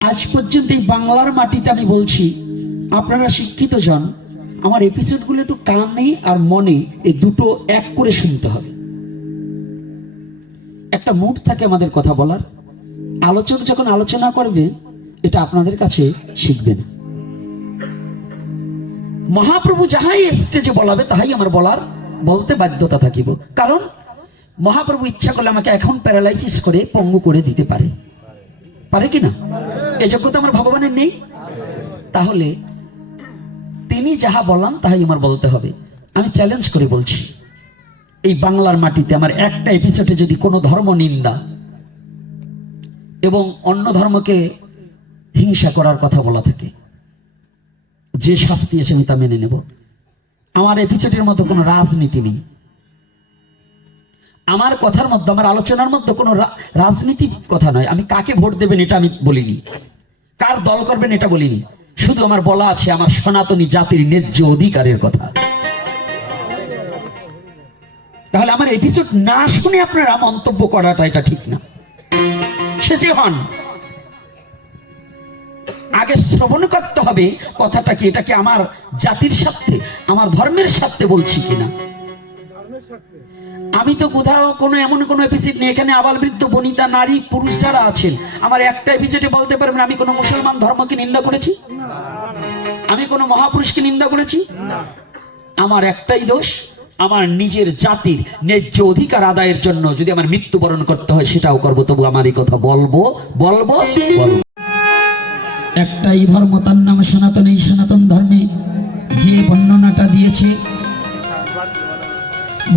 আজ পর্যন্ত এই বাংলার মাটিতে আমি বলছি, আপনারা শিক্ষিত জন, আমার এপিসোডগুলো একটু কানে আর মনে এই দুটো এক করে শুনতে হবে। একটা মুড থাকে আমাদের কথা বলার, আলোচক যখন আলোচনা করবে এটা আপনাদের কাছে শিখবে না। মহাপ্রভু যাহাই স্টেজে বলাবে তাহাই আমার বলতে বাধ্যতা থাকিব, কারণ মহাপ্রভু ইচ্ছা করলে আমাকে এখন প্যারালাইসিস করে পঙ্গু করে দিতে পারে, পারে কিনা? এই যোগ্যতা আমার ভগবানের নেই? তাহলে তিনি যাহা বলান তাহাই আমার বলতে হবে। আমি চ্যালেঞ্জ করে বলছি, এই বাংলার মাটিতে আমার একটা এপিসোডে যদি কোনো ধর্ম নিন্দা এবং অন্য ধর্মকে হিংসা করার কথা বলা থাকে, যে শাস্তি এসে আমি তা মেনে নেব। আমার এপিসোডের মধ্যে কোনো রাজনীতি নেই, আমার কথার মধ্যে, আমার আলোচনার মধ্যে কোনো রাজনীতি কথা নয়। আমি কাকে ভোট দেবেন এটা আমি বলিনি, কার দল করবেন এটা বলিনি, শুধু আমার বলা আছে আমার সনাতনী জাতির ন্যায্য অধিকারের কথা। তাহলে আমার এপিসোড না শুনে আপনারা মন্তব্য করাটা এটা ঠিক না। সে যে হন, আগে শ্রবণ করতে হবে কথাটা কি, এটা কি আমার জাতির স্বার্থে, আমার ধর্মের স্বার্থে বলছি কিনা। আমি তো কোথাও কোনো এমন কোনো এপিসোড নেই, এখানে আবাল বৃদ্ধ বনিতা নারী পুরুষ যারা আছেন, আমার একটা এপিসোডে বলতে পারবেন আমি কোনো মুসলমান ধর্মকে নিন্দা করেছি, আমি কোনো মহাপুরুষকে নিন্দা করেছি? আমার একটাই দোষ, আমার নিজের জাতির ন্যায্য অধিকার আদায়ের জন্য যদি আমার মৃত্যুবরণ করতে হয় সেটাও করবো, তবু আমার এই কথা বলবো। একটাই ধর্ম, তার নাম সনাতন। এই সনাতন ধর্মে যে বর্ণনাটা দিয়েছে,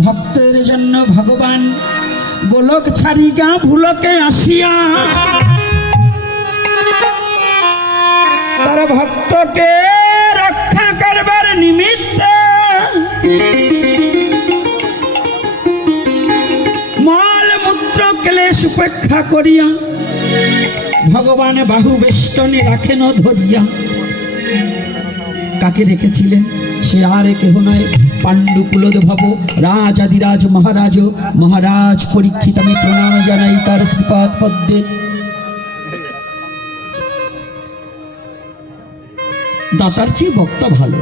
ভক্তের জন্য ভগবান গোলক ছাড়িয়া ভুলকে আসিয়া তার ভক্তকে রক্ষা করবার নিমিত্তে মল মূত্র ক্লেশ উপেক্ষা করিয়া ভগবান বাহু বেষ্টনে রাখেন ধরিয়া। কাকে রেখেছিলেন? সে আর কেহ নয়, পাণ্ডু কুলোদ্ভব রাজাদিরাজ মহারাজ পরীক্ষিত। আমি প্রণাম জানাই তার শ্রীপাদ পদ্মে। দাতার চেয়ে বক্তা ভালো,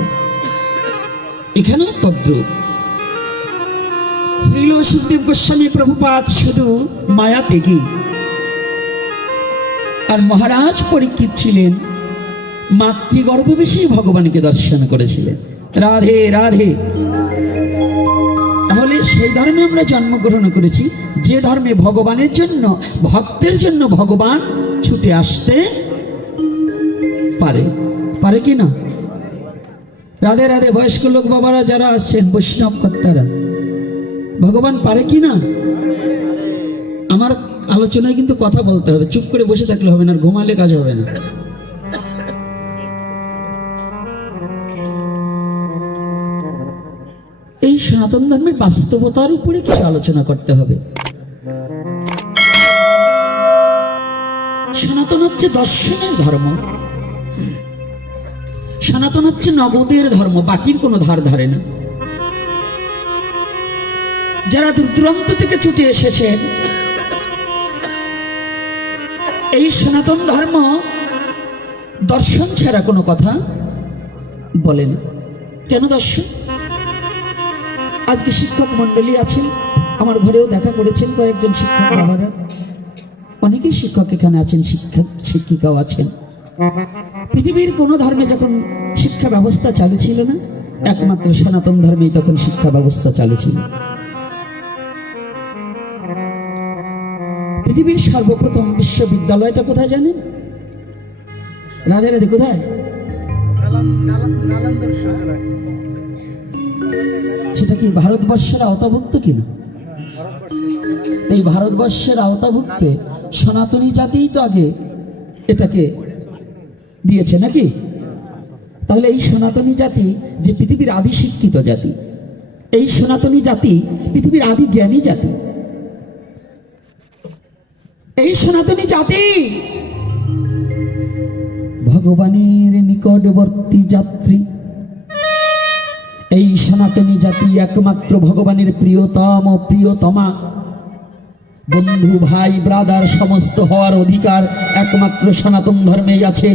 এখানেও তদ্রূপ। শ্রীল সুখদেব গোস্বামী প্রভুপাদ শুধু মায়া ত্যাগী, আর মহারাজ পরীক্ষিত ছিলেন মাতৃগর্ভবেশী ভগবানকে দর্শন করেছিলেন। রাধে রাধে। তাহলে সেই ধর্মে আমরা জন্মগ্রহণ করেছি, যে ধর্মে ভগবানের জন্য, ভক্তের জন্য ভগবান ছুটে আসতে পারে কি না? রাধে রাধে। বয়স্ক লোক বাবারা যারা আসছেন, বৈষ্ণব কর্তারা, ভগবান পারে কি না? আমার আলোচনায় কিন্তু কথা বলতে হবে, চুপ করে বসে থাকলে হবে না, ঘুমালে কাজ হবে না। এই সনাতন ধর্মের বাস্তবতার উপরে কিছু আলোচনা করতে হবে। সনাতন হচ্ছে দর্শনের ধর্ম, সনাতন হচ্ছে নগদের ধর্ম, বাকির কোনো ধার ধারে না। যারা দূর দূরান্ত থেকে ছুটে এসেছেন, এই সনাতন ধর্ম দর্শন ছাড়া কোনো কথা বলে না। কেন দর্শন? আজকে শিক্ষক মন্ডলী আছেন, আমার ঘরেও দেখা করেছেন কয়েকজন শিক্ষক বাবারা, অনেকেই শিক্ষক এখানে আছেন, শিক্ষিকাও আছেন। পৃথিবীর কোনো ধর্মে যখন শিক্ষা ব্যবস্থা চালু ছিল না, একমাত্র সনাতন ধর্মেই তখন শিক্ষা ব্যবস্থা চালু ছিল। পৃথিবীর সর্বপ্রথম বিশ্ববিদ্যালয়টা কোথায় জানেন? রাধে রাধে। কোথায়? সেটা কি ভারতবর্ষের আওতাভুক্ত কিনা? এই ভারতবর্ষের আওতাভুক্তে সনাতনী জাতিই তো আগে এটাকে দিয়েছে নাকি? তাহলে এই সনাতনী জাতি যে পৃথিবীর আদি শিক্ষিত জাতি, এই সনাতনী জাতি পৃথিবীর আদি জ্ঞানী জাতি, এই সনাতনী জাতি ভগবানের নিকটবর্তী যাত্রী। এই সনাতনী জাতি একমাত্র ভগবানের প্রিয়তম প্রিয়তমা। বন্ধু ভাই ব্রাদার সমস্ত হওয়ার অধিকার একমাত্র সনাতন ধর্মেই আছে,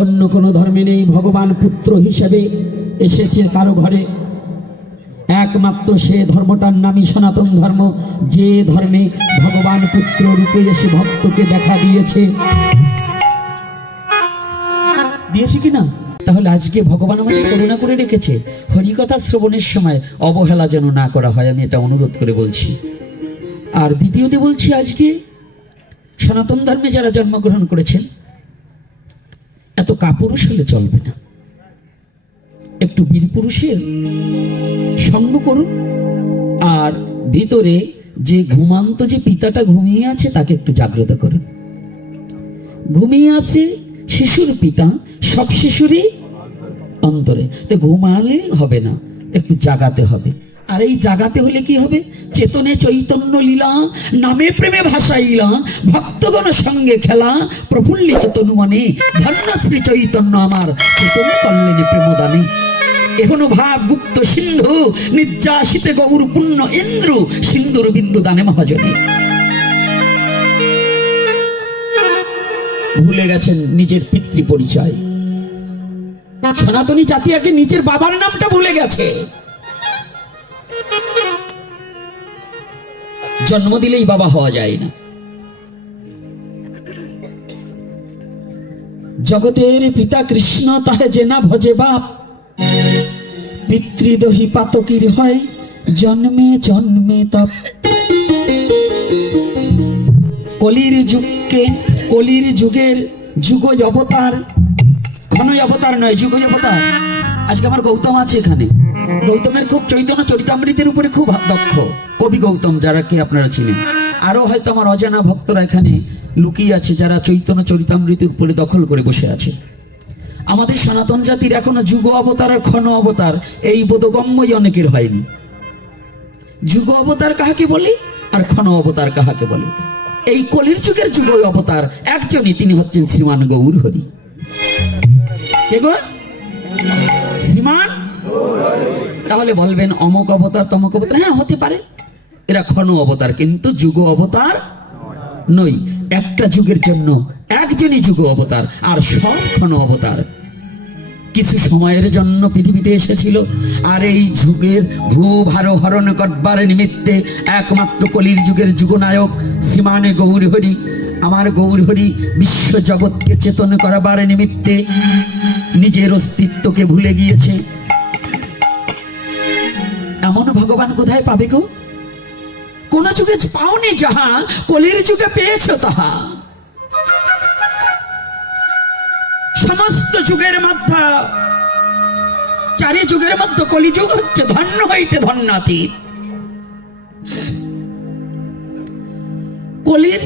অন্য কোনো ধর্মে নেই। ভগবান পুত্র হিসেবে এসেছে কারো ঘরে, একমাত্র সে ধর্মটার নামই সনাতন ধর্ম, যে ধর্মে ভগবান পুত্র রূপে এসে ভক্তকে দেখা দিয়েছে। দিয়েছে কিনা? তাহলে আজকে ভগবান আমাদের করুণা করে রেখেছে। হরিকথা শ্রবণের সময় অবহেলা যেন না করা হয়, আমি এটা অনুরোধ করে বলছি। আর দ্বিতীয়তে বলছি, আজকে সনাতন ধর্মে যারা জন্মগ্রহণ করেছেন, এত কাপুরুষ হলে চলবে না, একটু বীর পুরুষের সঙ্গ করুন। আর ভিতরে যে ঘুমান্ত যে পিতাটা ঘুমিয়ে আছে তাকে একটু জাগ্রত করুন। ঘুমিয়ে আছে শিশুর পিতা, সব শিশুরই অন্তরে, তো ঘুমালে হবে না, একটু জাগাতে হবে। আর এই জাগাতে হলে কি হবে? চেতনে চৈতন্য লীলা, নামে প্রেমে ভাসাইলা, ভক্তগণ সঙ্গে খেলা, প্রফুল্লিত তনু মনে, ধন্য শ্রী চৈতন্য আমার চেতন কল্যাণে প্রেমদানে। এখনো ভাব গুপ্ত সিন্ধু, নির্যাসিতে গৌর পুণ্য ইন্দ্র, সিন্ধুর বিন্দু দানে মহাজনে। ভুলে গেছেন নিজের পিতৃ পরিচয়। সনাতনী জাতি আগে নিজের বাবার নামটা ভুলে গেছে। জন্ম দিলেই বাবা হওয়া যায় না। জগতের পিতা কৃষ্ণ তাহে যে না ভজে বাপ, পিতৃদহি পাতকির হয় জন্মে জন্মে তপ। কলির যুগের যুগ অবতার, ক্ষণই অবতার নয়, যুগ অবতার। আজকে আমার গৌতম আছে এখানে, গৌতমের খুব চৈতন্য চরিতামৃতের উপরে খুব দক্ষ কবি গৌতম, যারা কি আপনারা চিনেন। আরো হয়তো আমার অজানা ভক্তরা এখানে লুকিয়ে আছে, যারা চৈতন্য চরিতামৃতের উপরে দখল করে বসে আছে। আমাদের সনাতন জাতির এখনো যুগ অবতার আর ক্ষণ অবতার এই বোধগম্যই অনেকের হয়নি। যুগ অবতার কাহাকে বলি আর ক্ষণ অবতার কাহাকে বলে? এই কলির যুগের যুগ অবতার একজনই, তিনি হচ্ছেন শ্রীমান গৌর হরি। শ্রীমান, তাহলে বলবেন অমক অবতার তমক অবতার, হ্যাঁ হতে পারে, এরা ক্ষণ অবতার, কিন্তু যুগ অবতার নই। একটা যুগের জন্য একজনই যুগ অবতার, আর সব ক্ষণ অবতার। কিছু সময়ের জন্য পৃথিবীতে এসেছিল, আর এই যুগের ভূভার হরণ করবার নিমিত্তে একমাত্র কলির যুগের যুগনায়ক শ্রীমান গৌর হরি, আমার গৌর হরি বিশ্ব জগৎকে চেতন করাবার নিমিত্তে নিজের অস্তিত্বকে ভুলে গিয়েছে। এমন ভগবান কোথায় পাবে গো? কোন যুগে পাওনি যাহা, কলির যুগে পেয়েছ তাহা। সমস্ত যুগের মধ্যে, চারি যুগের মধ্যে কলিযুগ হচ্ছে ধন্য হইতে ধন্যাতীত। কলির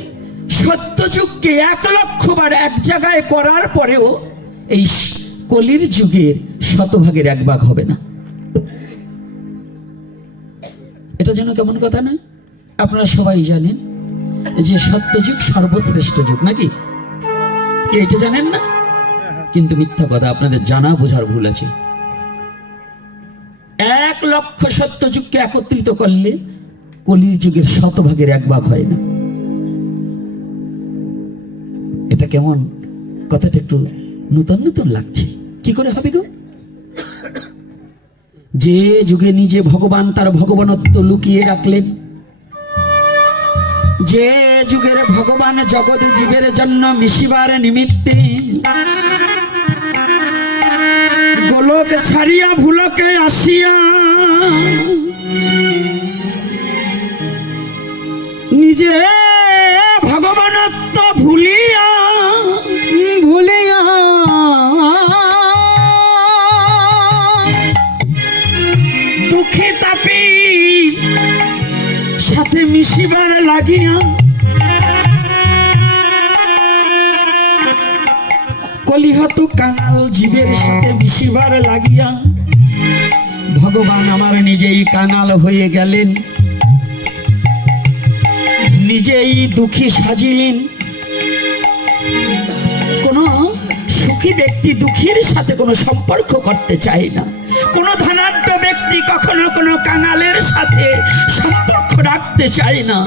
সত্য যুগকে 1,00,000 বার এক জায়গায় করার পরেও এই কলির যুগের 100 ভাগের 1 ভাগ হবে না। এটা যেন কেমন কথা না? আপনারা সবাই জানেন যে সত্যযুগ সর্বশ্রেষ্ঠ যুগ, নাকি? এটা জানেন না? কিন্তু মিথ্যা কথা, আপনাদের জানা বোঝার ভুল আছে। 1,00,000 সত্যযুগকে একত্রিত করলে কলির যুগের 100 ভাগের 1 ভাগ হয় না। এটা কেমন কথাটা একটু নতুন নতুন লাগছে। কি করে হবে গো? যে যুগে নিজে ভগবান তার ভগবানত্ব লুকিয়ে রাখলেন, যে যুগের ভগবান জগৎ জীবের জন্য মিশিবার নিমিত্তে গোলক ছাড়িয়া ভুলকে আসিয়া নিজে ভগবানত্ব ভুলিয়া দুঃখে তাপি সাথে মিশিবার লাগিয়া কলিহত কাঙাল জীবের সাথে মিশিবার লাগিয়া ভগবান আমার নিজেই কাঙাল হয়ে গেলেন, নিজেই দুঃখী সাজিলেন। কোন সুখী ব্যক্তি দুঃখীর সাথে কোনো সম্পর্ক করতে চায় না, কোন ধনাঢ্য ব্যক্তি ব্যক্তি কখনো কোনো কাঙালের সাথে সম্পর্ক রাখতে চায় না।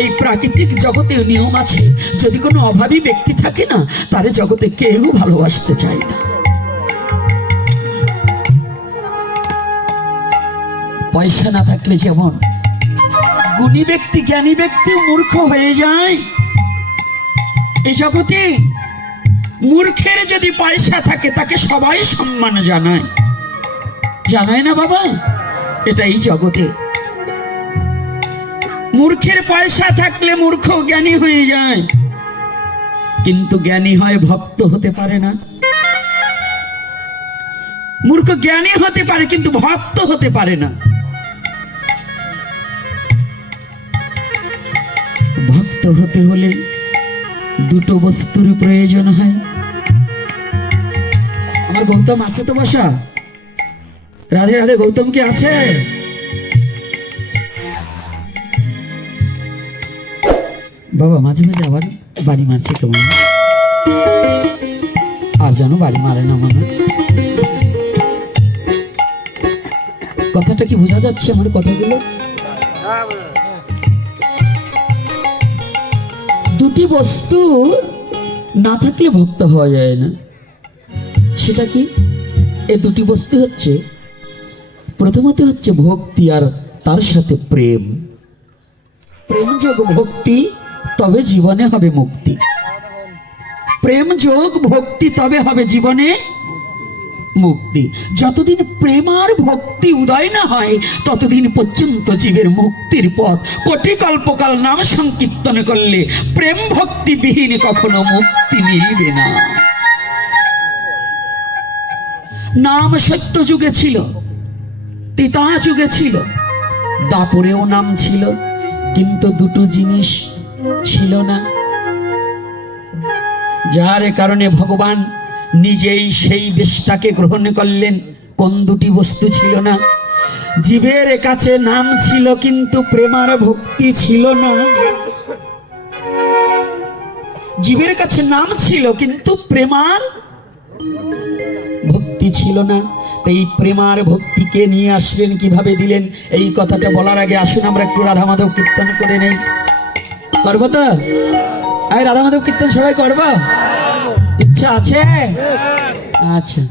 এই প্রাকৃতিক জগতে নিয়ম আছে, যদি কোনো অভাবী ব্যক্তি থাকে না, তারে জগতে কেউ ভালোবাসতে চায় না। পয়সা না থাকলে যেমন গুণী ব্যক্তি জ্ঞানী ব্যক্তিও মূর্খ হয়ে যায়, এই জগতে মূর্খের যদি পয়সা থাকে তাকে সবাই সম্মান জানায়, জানায় না বাবা? এটা এই জগতে মূর্খের পয়সা থাকলে মূর্খ জ্ঞানী হয়ে যায়, কিন্তু জ্ঞানী হয় ভক্ত হতে পারে না। মূর্খ জ্ঞানী হতে পারে কিন্তু ভক্ত হতে পারে না। ভক্ত হতে হলে দুটো বস্তুর প্রয়োজন হয়। আমার গৌতম আছে তো বসা? রাধে রাধে। গৌতম কি আছে? বাবা মাঝে মাঝে আবার বাড়ি মারছে কেমন, আর যেন বাড়ি মারে না মনে। কথাটা কি বোঝা যাচ্ছে আমার কথাগুলো? দুটি বস্তু না থাকলে ভক্ত হওয়া যায় না। সেটা কি? এই দুটি বস্তু হচ্ছে, প্রথমত হচ্ছে ভক্তি আর তার সাথে প্রেম। প্রেম যোগ ভক্তি, তবে জীবনে হবে মুক্তি। প্রেম যোগ ভক্তি, তবে হবে জীবনে মুক্তি। যতদিন প্রেম আর ভক্তি উদয় না হয় ততদিন পর্যন্ত জীবের মুক্তির পথ। কোটি কল্পকাল নাম সংকীর্তন করলে প্রেম ভক্তি বিহীন কখনো মুক্তি মিলবে না। নাম সত্য যুগে ছিল, ত্রেতা যুগে ছিল, দাপরেও নাম ছিল, কিন্তু দুটো জিনিস ছিল না, যার কারণে ভগবান নিজেই সেই বেশটাকে গ্রহণ করলেন। কোন দুটি বস্তু ছিল না? জীবের কাছে নাম ছিল কিন্তু প্রেমার ভক্তি ছিল না। জীবের কাছে নাম ছিল কিন্তু প্রেমার ভক্তি ছিল না। এই প্রেমার ভক্তিকে নিয়ে আসলেন, কিভাবে দিলেন? এই কথাটা বলার আগে আসুন আমরা একটু রাধা মাধব কীর্তন করে নেই। করবো তো? এই রাধা মাধব কীর্তন সবাই করবো? ইচ্ছা আছে? আচ্ছা।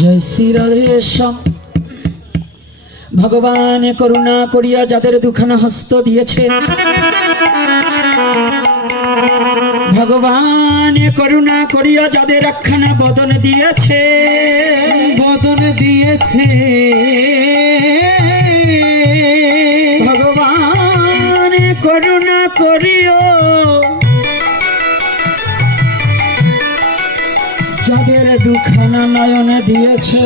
জয় শ্রী রাধে শ্যাম। ভগবান করুণা করিয়া যাদের দুখানা হস্ত দিয়েছে, ভগবান করুণা করিয়া যাদের একখানা বদন দিয়েছে, বদন দিয়েছে, ভগবান করুণা করিও যাদের দুখানা নয়ন দিয়েছে,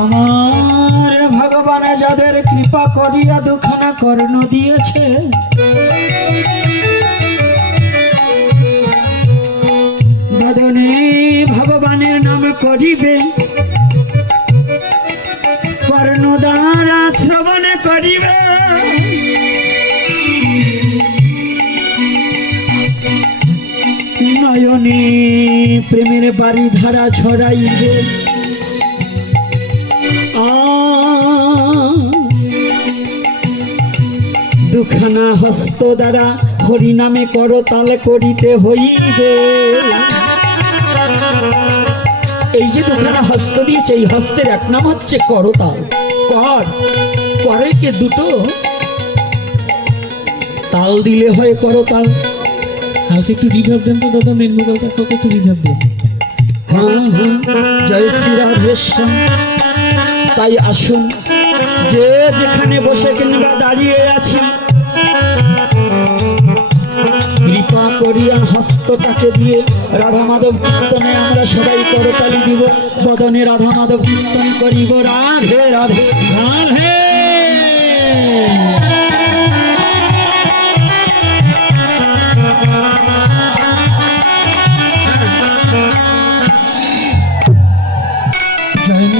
আমার ভগবান যাদের কৃপা করিয়া দুখানা কর্ণ দিয়েছে, বদনে ভগবানের নাম করিবে, কর্ণ দ্বারা শ্রবণ করিবে, নয়নে প্রেমের বাড়ি ধারা ছড়াইবে, দুখানা হস্ত দ্বারা হরি নামে করতাল করিতে হইবে। এই যে দুখানা হস্ত দিয়েছে, এই হস্তের এক নাম হচ্ছে করতাল। কর, করে কে দুটো তাল দিলে হয় করতাল। হালকা একটু রিভার্ব দেন তো দাদা, মেন মোবাইলটা একটু রিভার্ব দেন। হ্যাঁ হ্যাঁ, জয় শ্রী রাধেশ্যাম। তাই আসুন, যে যেখানে বসে কিংবা দাঁড়িয়ে আছি, কৃপা করিয়া হস্তটাকে দিয়ে রাধা মাধব কীর্তনে আমরা সবাই করতালি দিব, বদনে রাধা মাধব কীর্তন করিব। রাধে রাধে রাধে।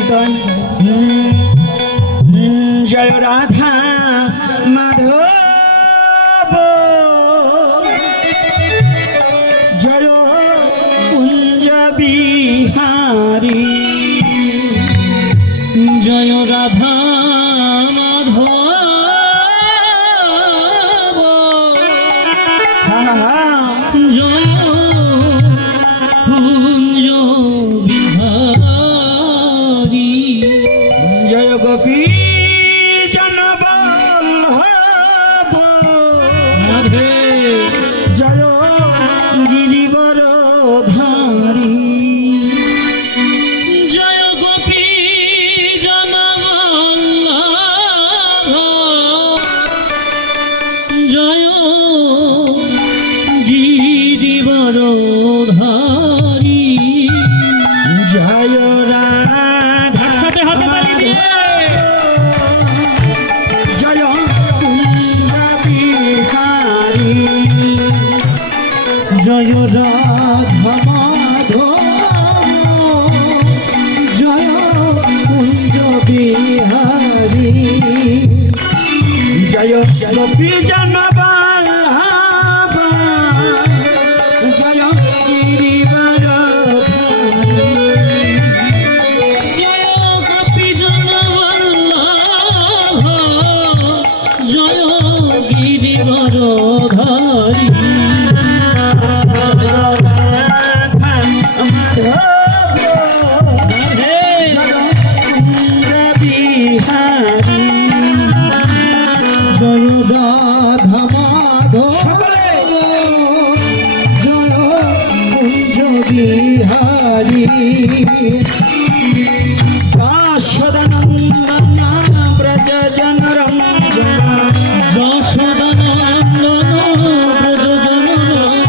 কীর্তন জয় রাধা মাধব জয় কুঞ্জ বিহারী জয় রাধা মাধব জয় কুঞ্জ বিহারী জয় গোপী জনবল্লভ রাধে জয় গিরিবর ধারী জয় গোপী জনবল্লভ জয় গিরিবরধারী জয় রাধা একসাথে হাতে তালি দিয়ে জয় কুঞ্জ বিহারী জয় রাধা মাধব জয় কুঞ্জ বিহারী জয় গোপী জনবল্লভ জয় গিরিবর ধারী জয় গোপী জনবল্লভ জয় গিরিবরধারী জয় রাধা মাধব জয় কুঞ্জ বিহারী ব্রজ জনরঞ্জন যশোদানন্দন ব্রজ জনরঞ্জন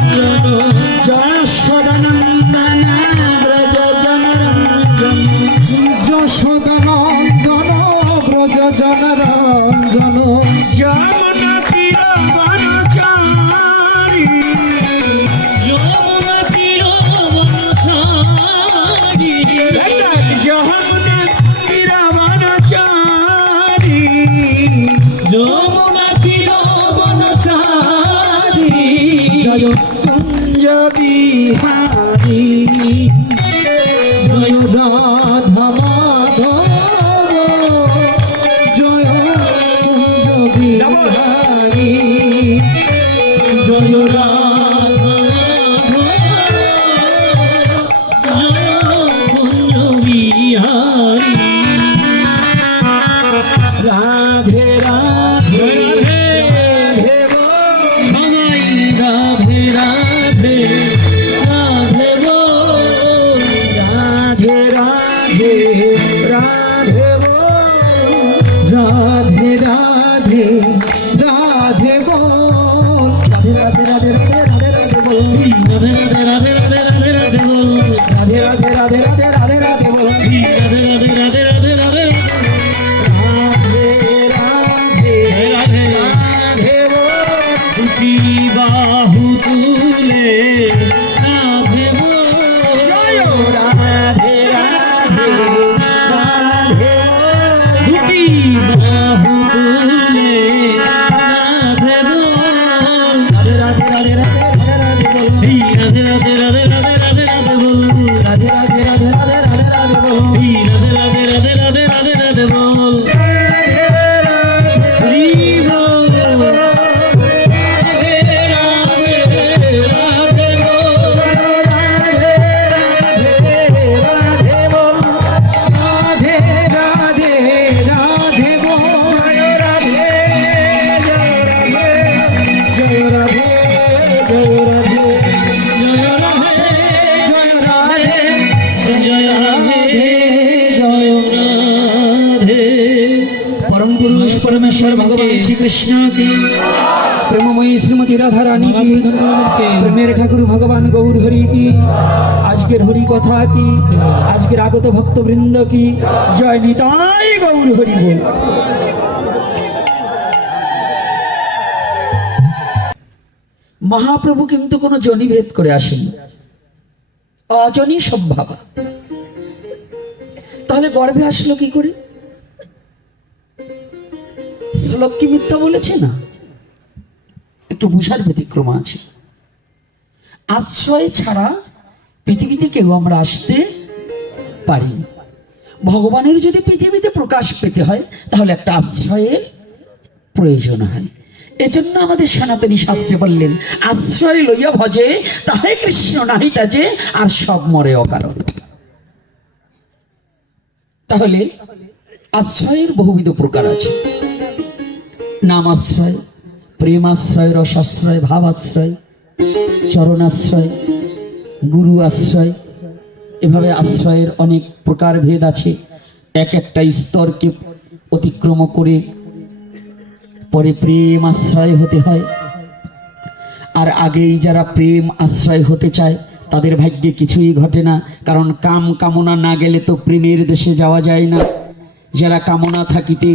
যশোদানন্দন ব্রজ জনরঞ্জন যশোদানন্দন ব্রজ জনরঞ্জন যমুনা তীর বনচারী যমুনা তীর বনচারী যমুনা তীর বনচারী যমুনা তীর বনচারী জয় কুঞ্জ বিহারী জয় রাধা মাধব জয় কুঞ্জ বিহারী জয় রাধা মাধব জয় কুঞ্জ বিহারী রাধে রাধে রাধে সবাই রাধে রাধে রাধে বল রাধে রাধে রাধে রাধে রাধে রাধে বল রাধে রাধে রাধে রাধে রাধে বল রাধে রাধে রাধে রাধে রাধে বল রাধে রাধে রাধে রাধে রাধে রাধে বল রাধে রাধে রাধে রাধে রাধে রাধে রাধে রাধে রাধে বল দুটি বাহু তুলে রাধে বল জয় রাধে রাধে রাধে বল দুটি বাহু তুলে রাধে বল রাধে রাধে রাধে রাধে রাধে রাধে বল এই রাধে রাধে রাধে রাধে রাধে রাধে বল রাধে রাধে রাধে রাধে রাধে রাধে বল এই রাধে রাধে রাধে রাধে রাধে রাধে বল হরি বল রাধে রাধে রাধে বল রাধে রাধে বল রাধে রাধে রাধে বল জয় রাধে জয় রাধে জয় রাধে জয় রাধে জয় রাধে জয় রাধে परम पुरुष परमेश्वर भगवान श्री कृष्ण की प्रेममयी श्रीमती राधा रानी की प्रेमेर ठाकुर भगवान गौर हरि की आजकेर हरि कथा की आजकेर आगत भक्तवृंद की जय निताई गौर हरि बोल। মহাপ্রভু কিন্তু কোনো জনিভেদ করে আসেনি, অজনী সব ভাবা। তাহলে গর্ভে আসলো কি করে? শ্লোক কি মিথ্যা বলেছে? না, একটু বুঝার ব্যতিক্রম আছে। আশ্রয় ছাড়া পৃথিবীতে কেউ আমরা আসতে পারি। ভগবানের যদি পৃথিবীতে প্রকাশ পেতে হয় তাহলে একটা আশ্রয়ের প্রয়োজন হয়। এজন্য আমাদের সনাতনী শাস্ত্রে বললেন, আশ্রয় লইয়া ভজে তাহাই কৃষ্ণ নাহি তাজে, আর সব মরে অকারণ। তাহলে আশ্রয়ের বহুবিধ প্রকার আছে। নামাশ্রয়, প্রেমাশ্রয়, রসাশ্রয়, ভাবাশ্রয়, চরণাশ্রয়, গুরু আশ্রয়, এভাবে আশ্রয়ের অনেক প্রকার ভেদ আছে। এক একটা স্তরকে অতিক্রম করে পরে প্রেম আশ্রয় হতে হয়। আর আগেই যারা প্রেম আশ্রয় হতে চায় তাদের ভাগ্যে কিছুই ঘটে না, কারণ কাম কামনা না গেলে তো প্রেমের দেশে যাওয়া যায় না। যারা কামনা থাকিতে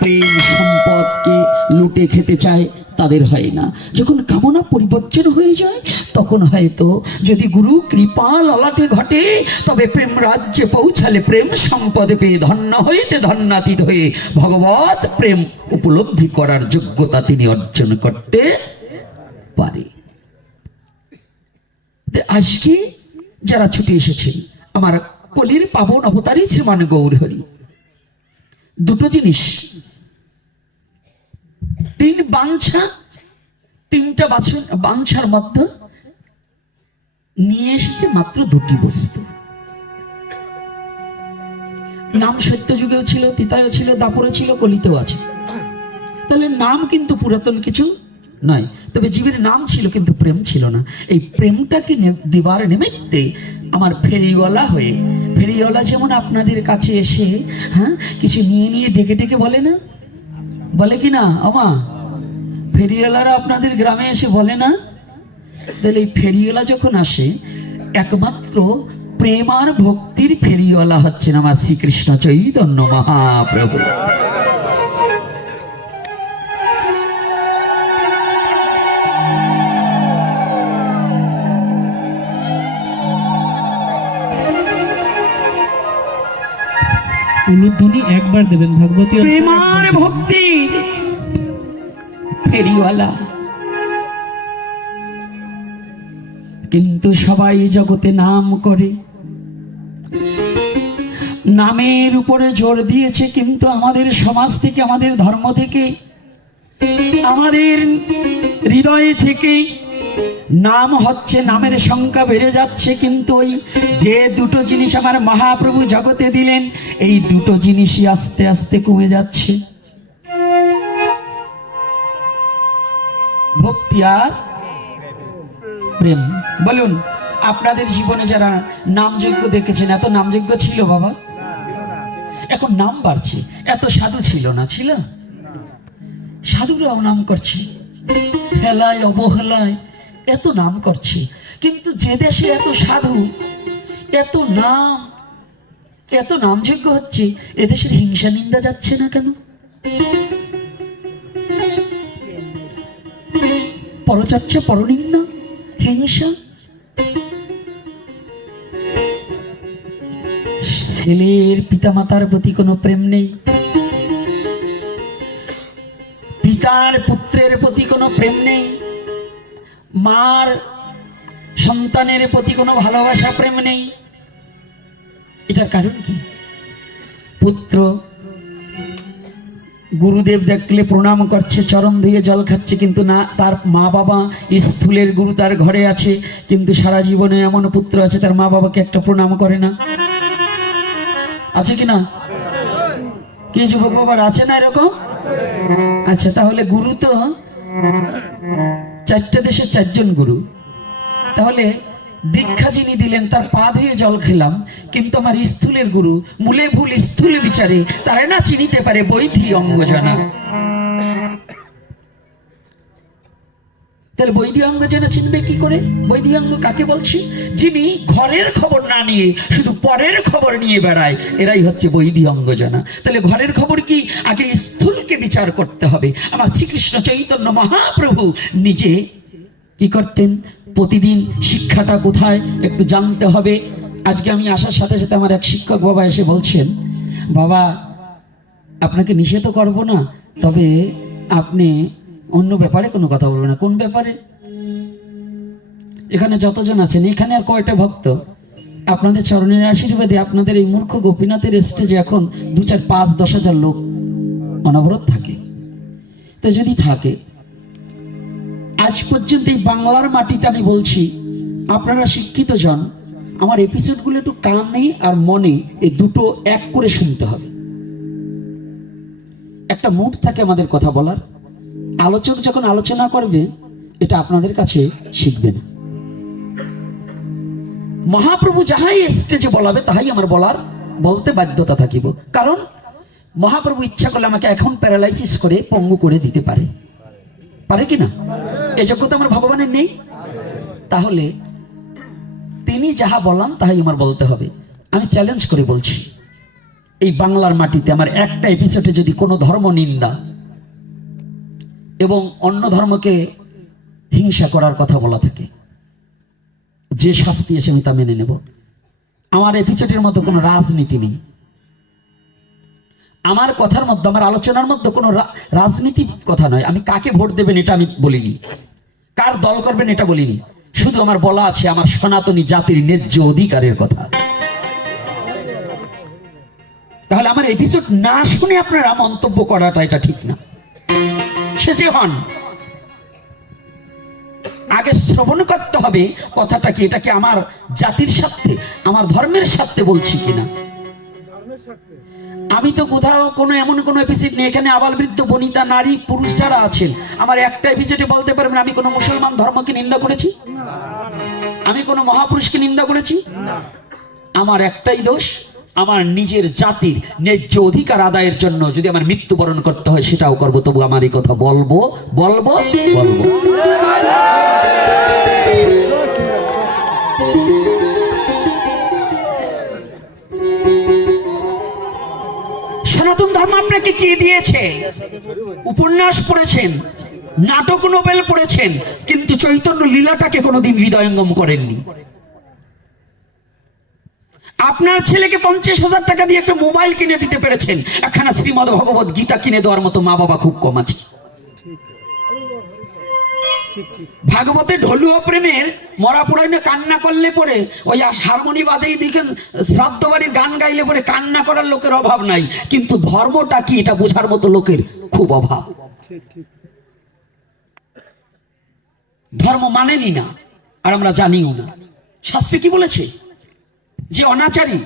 প্রেম সম্পদকে লুটে খেতে চায় তাদের হয় না। যখন কামনা পরিবর্তন হয়ে যায় তখন হয়তো যদি গুরু কৃপা ললাটে ঘটে, তবে প্রেম রাজ্যে পৌঁছালে প্রেম সম্পদ পেয়ে ধন্য হইতে ধন্যাতীত হয়ে ভগবত প্রেম উপলব্ধি করার যোগ্যতা তিনি অর্জন করতে পারে। আজকে যারা ছুটে এসেছেন আমার কলির পাবন অবতারী শ্রীমান গৌর হরি, দুটো জিনিস, তিন বাঞ্ছা, তিনটা বাঞ্ছার মধ্যে নিয়ে এসেছে মাত্র দুটি বস্তু। নাম সত্য যুগেও ছিল, তিতায়ও ছিল, দাপরে ছিল, কলিতেও আছে। তাহলে নাম কিন্তু পুরাতন কিছু নয়, তবে জীবের নাম ছিল কিন্তু প্রেম ছিল না। এই প্রেমটাকে দিবার নিমিত্তে আমার ফেরিওয়ালা হয়ে, ফেরিওয়ালা যেমন আপনাদের কাছে এসে কিছু নিয়ে নিয়ে ডেকে ডেকে বলে না, বলে কি না আমা? ফেরিওয়ালারা আপনাদের গ্রামে এসে বলে না? তাহলে এই ফেরিওয়ালা যখন আসে, একমাত্র প্রেম আর ভক্তির ফেরিওয়ালা হচ্ছেন আমার শ্রীকৃষ্ণ চৈতন্য মহাপ্রভু। উলুধ্বনি একবার দেবেন ভগবতী। প্রেমার ভক্তি ফেরিওয়ালা, কিন্তু সবাই জগতে নাম করে, নামের উপরে জোর দিয়েছে, কিন্তু আমাদের সমাজ থেকে, আমাদের ধর্ম থেকে, আমাদের হৃদয় থেকে নাম হচ্ছে, নামের সংখ্যা বেড়ে যাচ্ছে, কিন্তু ওই যে দুটো জিনিস আমার মহাপ্রভু জগতে দিলেন, এই দুটো জিনিসই আস্তে আস্তে কমে যাচ্ছে। ভক্তি আর প্রেম। বলুন, আপনাদের জীবনে যারা নামযজ্ঞ দেখেছেন, এত নামযজ্ঞ ছিল বাবা? এখন নাম বাড়ছে। এত সাধু ছিল না? ছিল? সাধুরাও নাম করছে, হেলায় অবহেলায় এত নাম করছে। কিন্তু যে দেশে এত সাধু, এত নাম, এত নামযজ্ঞ হচ্ছে, এদেশের হিংসা নিন্দা যাচ্ছে না কেন? পরচর্চা, পরনিন্দা, হিংসা। ছেলের পিতামাতার প্রতি কোনো প্রেম নেই, পিতার পুত্রের প্রতি কোনো প্রেম নেই, মার সন্তানের প্রতি কোনো ভালোবাসা প্রেম নেই। এটার কারণ কি? পুত্র গুরুদেব দেখলে প্রণাম করছে, চরণ ধুয়ে জল খাচ্ছে, কিন্তু না, তার মা বাবা স্থূলের গুরু তার ঘরে আছে, কিন্তু সারা জীবনে এমন পুত্র আছে তার মা বাবাকে একটা প্রণাম করে না। আছে কি না? কি যুবক বাবার আছে না এরকম? আচ্ছা, তাহলে গুরু তো চারটে দেশে চারজন গুরু। তাহলে দীক্ষা যিনি দিলেন তার পা ধুয়ে জল খেলাম, কিন্তু আমার স্থূলের গুরু মূলে ভুল স্থূল বিচারে তারা না চিনিতে পারে বৈধি অঙ্গ জানা। তাহলে বৈধি অঙ্গ জানা চিনবে কি করে? বৈধি অঙ্গ কাকে বলছি? যিনি ঘরের খবর না নিয়ে শুধু পরের খবর নিয়ে বেড়ায়, এরাই হচ্ছে বৈধি অঙ্গ জানা। তাহলে ঘরের খবর কি? আগে স্থূলকে বিচার করতে হবে। আমার শ্রীকৃষ্ণ চৈতন্য মহাপ্রভু নিজে কি করতেন? প্রতিদিন শিক্ষাটা কোথায় একটু জানতে হবে, আজকে আমি আসার সাথে সাথে আমার এক শিক্ষক বাবা এসে বলছেন, বাবা আপনাকে নিষেধ করব না, তবে আপনি অন্য ব্যাপারে কোনো কথা বলবেন না। কোন ব্যাপারে? এখানে যতজন আছেন, এখানে আর কয়টা ভক্ত আপনাদের চরণের আশীর্বাদে আপনাদের এই মূর্খ গোপীনাথের স্টেজে এখন 2, 4, 5, 10 হাজার লোক অনবরত থাকে। তো যদি থাকে, আজ পর্যন্ত এই বাংলার মাটিতে আমি বলছি, আপনারা শিক্ষিত জন, আমার এপিসোডগুলো একটু কানে আর মনে এই দুটো এক করে শুনতে হবে। একটা মুড থাকে আমাদের কথা বলার, আলোচক যখন আলোচনা করবে এটা আপনাদের কাছে শিখবে না। মহাপ্রভু যাহাই স্টেজে বলাবে তাহাই আমার বলতে বাধ্যতা থাকিব, কারণ মহাপ্রভু ইচ্ছা করলে আমাকে এখন প্যারালাইসিস করে পঙ্গু করে দিতে পারে কি না? এই যোগ্যতা আমার ভগবানের নেই? তাহলে তিনি যাহা বলান তাহাই আমার বলতে হবে। আমি চ্যালেঞ্জ করে বলছি, এই বাংলার মাটিতে আমার একটা এপিসোডে যদি কোনো ধর্ম নিন্দা এবং অন্য ধর্মকে হিংসা করার কথা বলা থাকে, যে শাস্তি এসে আমি তা মেনে নেব। আমার এপিসোডের মধ্যে কোনো রাজনীতি নেই, আমার কথার মধ্যে, আমার আলোচনার মধ্যে কোনো রাজনীতি কথা নয়। আমি কাকে ভোট দেবেন এটা আমি বলিনি, কার দল করবেন এটা বলিনি, শুধু আমার বলা আছে আমার সনাতনী জাতির ন্যায্য অধিকারের কথা। তাহলে আমার এপিসোড না শুনে আপনারা মন্তব্য করাটা এটা ঠিক না। সে যে হন, আগে শ্রবণ করতে হবে কথাটা কি, এটা কি আমার জাতির স্বার্থে, আমার ধর্মের স্বার্থে বলছি কিনা। আমি তো কোথাও কোনো এমন কোনো এপিসোড নেই, এখানে আবাল বৃদ্ধ বনিতা নারী পুরুষ যারা আছেন, আমার একটা এপিসোডে বলতে পারবেন আমি কোনো মুসলমান ধর্মকে নিন্দা করেছি, আমি কোনো মহাপুরুষকে নিন্দা করেছি। আমার একটাই দোষ, আমার নিজের জাতির ন্যায্য অধিকার আদায়ের জন্য যদি আমার মৃত্যুবরণ করতে হয় সেটাও করবো, তবু আমার এই কথা বলবো। সনাতন ধর্ম আপনাকে কি দিয়েছে? উপন্যাস পড়েছেন, নাটক নোবেল পড়েছেন, কিন্তু চৈতন্য লীলাটাকে কোনোদিন হৃদয়ঙ্গম করেননি। আপনার ছেলেকে 50,000 টাকা দিয়ে একটা মোবাইল কিনে দিতে পেরেছেন, একখানা শ্রীমদ ভগবত গীতা কিনে দেওয়ার মতো মা বাবা খুব কম আছে। ভাগবতে ঢলুয়া প্রেমের মরা পড়াইনে কান্না করলে পরে ওই হারমোনি বাজাই দেখেন, শ্রাদ্ধ বাড়ির গান গাইলে পরে কান্না করার লোকের অভাব নাই, কিন্তু ধর্মটা কি এটা বোঝার মতো লোকের খুব অভাব। ধর্ম মানেনি না, আর আমরা জানিও না। শাস্ত্রে কি বলেছে? যে অনাচারী,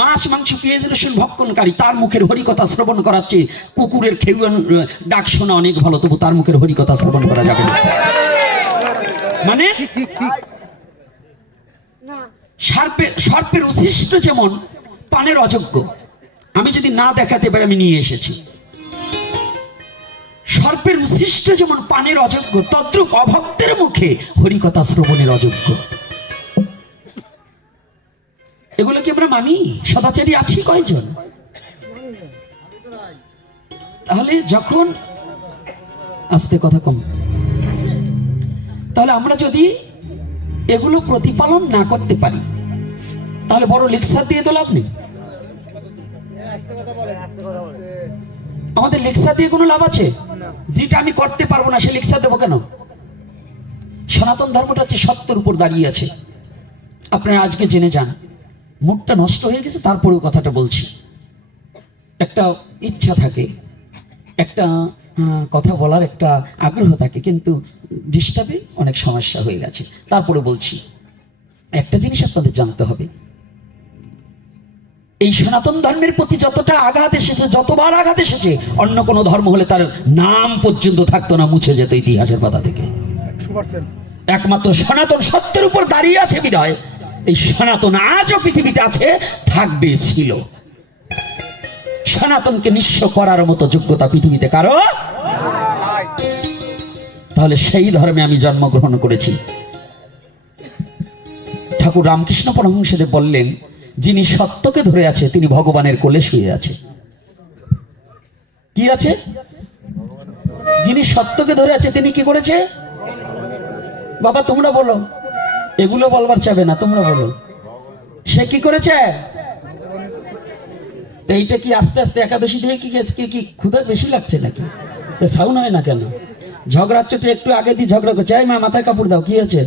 মাছ মাংস পেঁয়াজ রসুন ভক্ষণকারী, তার মুখের হরিকথা শ্রবণ করাচ্ছে কুকুরের খেউয়ান ডাক শোনা অনেক ভালো, তবু তার মুখের হরিকথা শ্রবণ করা যাবে না। মানে সর্পের উচ্ছিষ্ট যেমন পানের অযোগ্য, আমি যদি না দেখাতে পারি আমি নিয়ে এসেছি। সর্পের উচ্ছিষ্ট যেমন পানের অযোগ্য, তদ্রূপ অভক্তের মুখে হরিকথা শ্রবণের অযোগ্য। এগুলো কি আমরা মানি? সদাচারী আছি কয়জন? তাহলে যখন আস্তে কথা কম, তাহলে আমরা যদি এগুলো প্রতিপালন না করতে পারি তাহলে বড় লেকচার দিয়ে তো লাভ নেই। আমাদের লেকচার দিয়ে কোনো লাভ আছে? যেটা আমি করতে পারবো না সে লেকচার দেবো কেন? সনাতন ধর্মটা হচ্ছে সত্যের উপর দাঁড়িয়ে আছে। আপনারা আজকে জেনে যান, মুডটা নষ্ট হয়ে গেছে, তারপরেও কথাটা বলছি। একটা ইচ্ছা থাকে, একটা কথা বলার একটা আগ্রহ থাকে, কিন্তু ডিস্টার্বে অনেক সমস্যা হয়ে গেছে। তারপরে বলছি, একটা জিনিস আপনাদের জানতে হবে, এই সনাতন ধর্মের প্রতি যতটা আঘাত এসেছে, যতবার আঘাত এসেছে, অন্য কোনো ধর্ম হলে তার নাম পর্যন্ত থাকতো না, মুছে যেত ইতিহাসের পাতা থেকে। একমাত্র সনাতন সত্যের উপর দাঁড়িয়ে আছে বিধায় এই সনাতন আজও পৃথিবীতে আছে, থাকবে, ছিল। সনাতনকে নিঃস্ব করার মতো যোগ্যতা পৃথিবীতে কারো। তাহলে সেই ধর্মে আমি জন্মগ্রহণ করেছি। ঠাকুর রামকৃষ্ণ পরমহংসদেব বললেন, যিনি সত্যকে ধরে আছে তিনি ভগবানের কোলে শুয়ে আছে। কি আছে? যিনি সত্যকে ধরে আছে তিনি কি করেছে? বাবা তোমরা বলো, এগুলো বলবার চাবে না, তোমরা বলো। সে কি করেছে? তো এইটা কি আস্তে আস্তে একাদশী দিয়ে কি ক্ষুধা বেশি লাগছে নাকি? তো সাউন্ড হয় না কেন? ঝগড়া চোটে একটু আগে দিয়ে ঝগড়া করছে, এই মা মাথায় কাপড় দাও, কি আছে?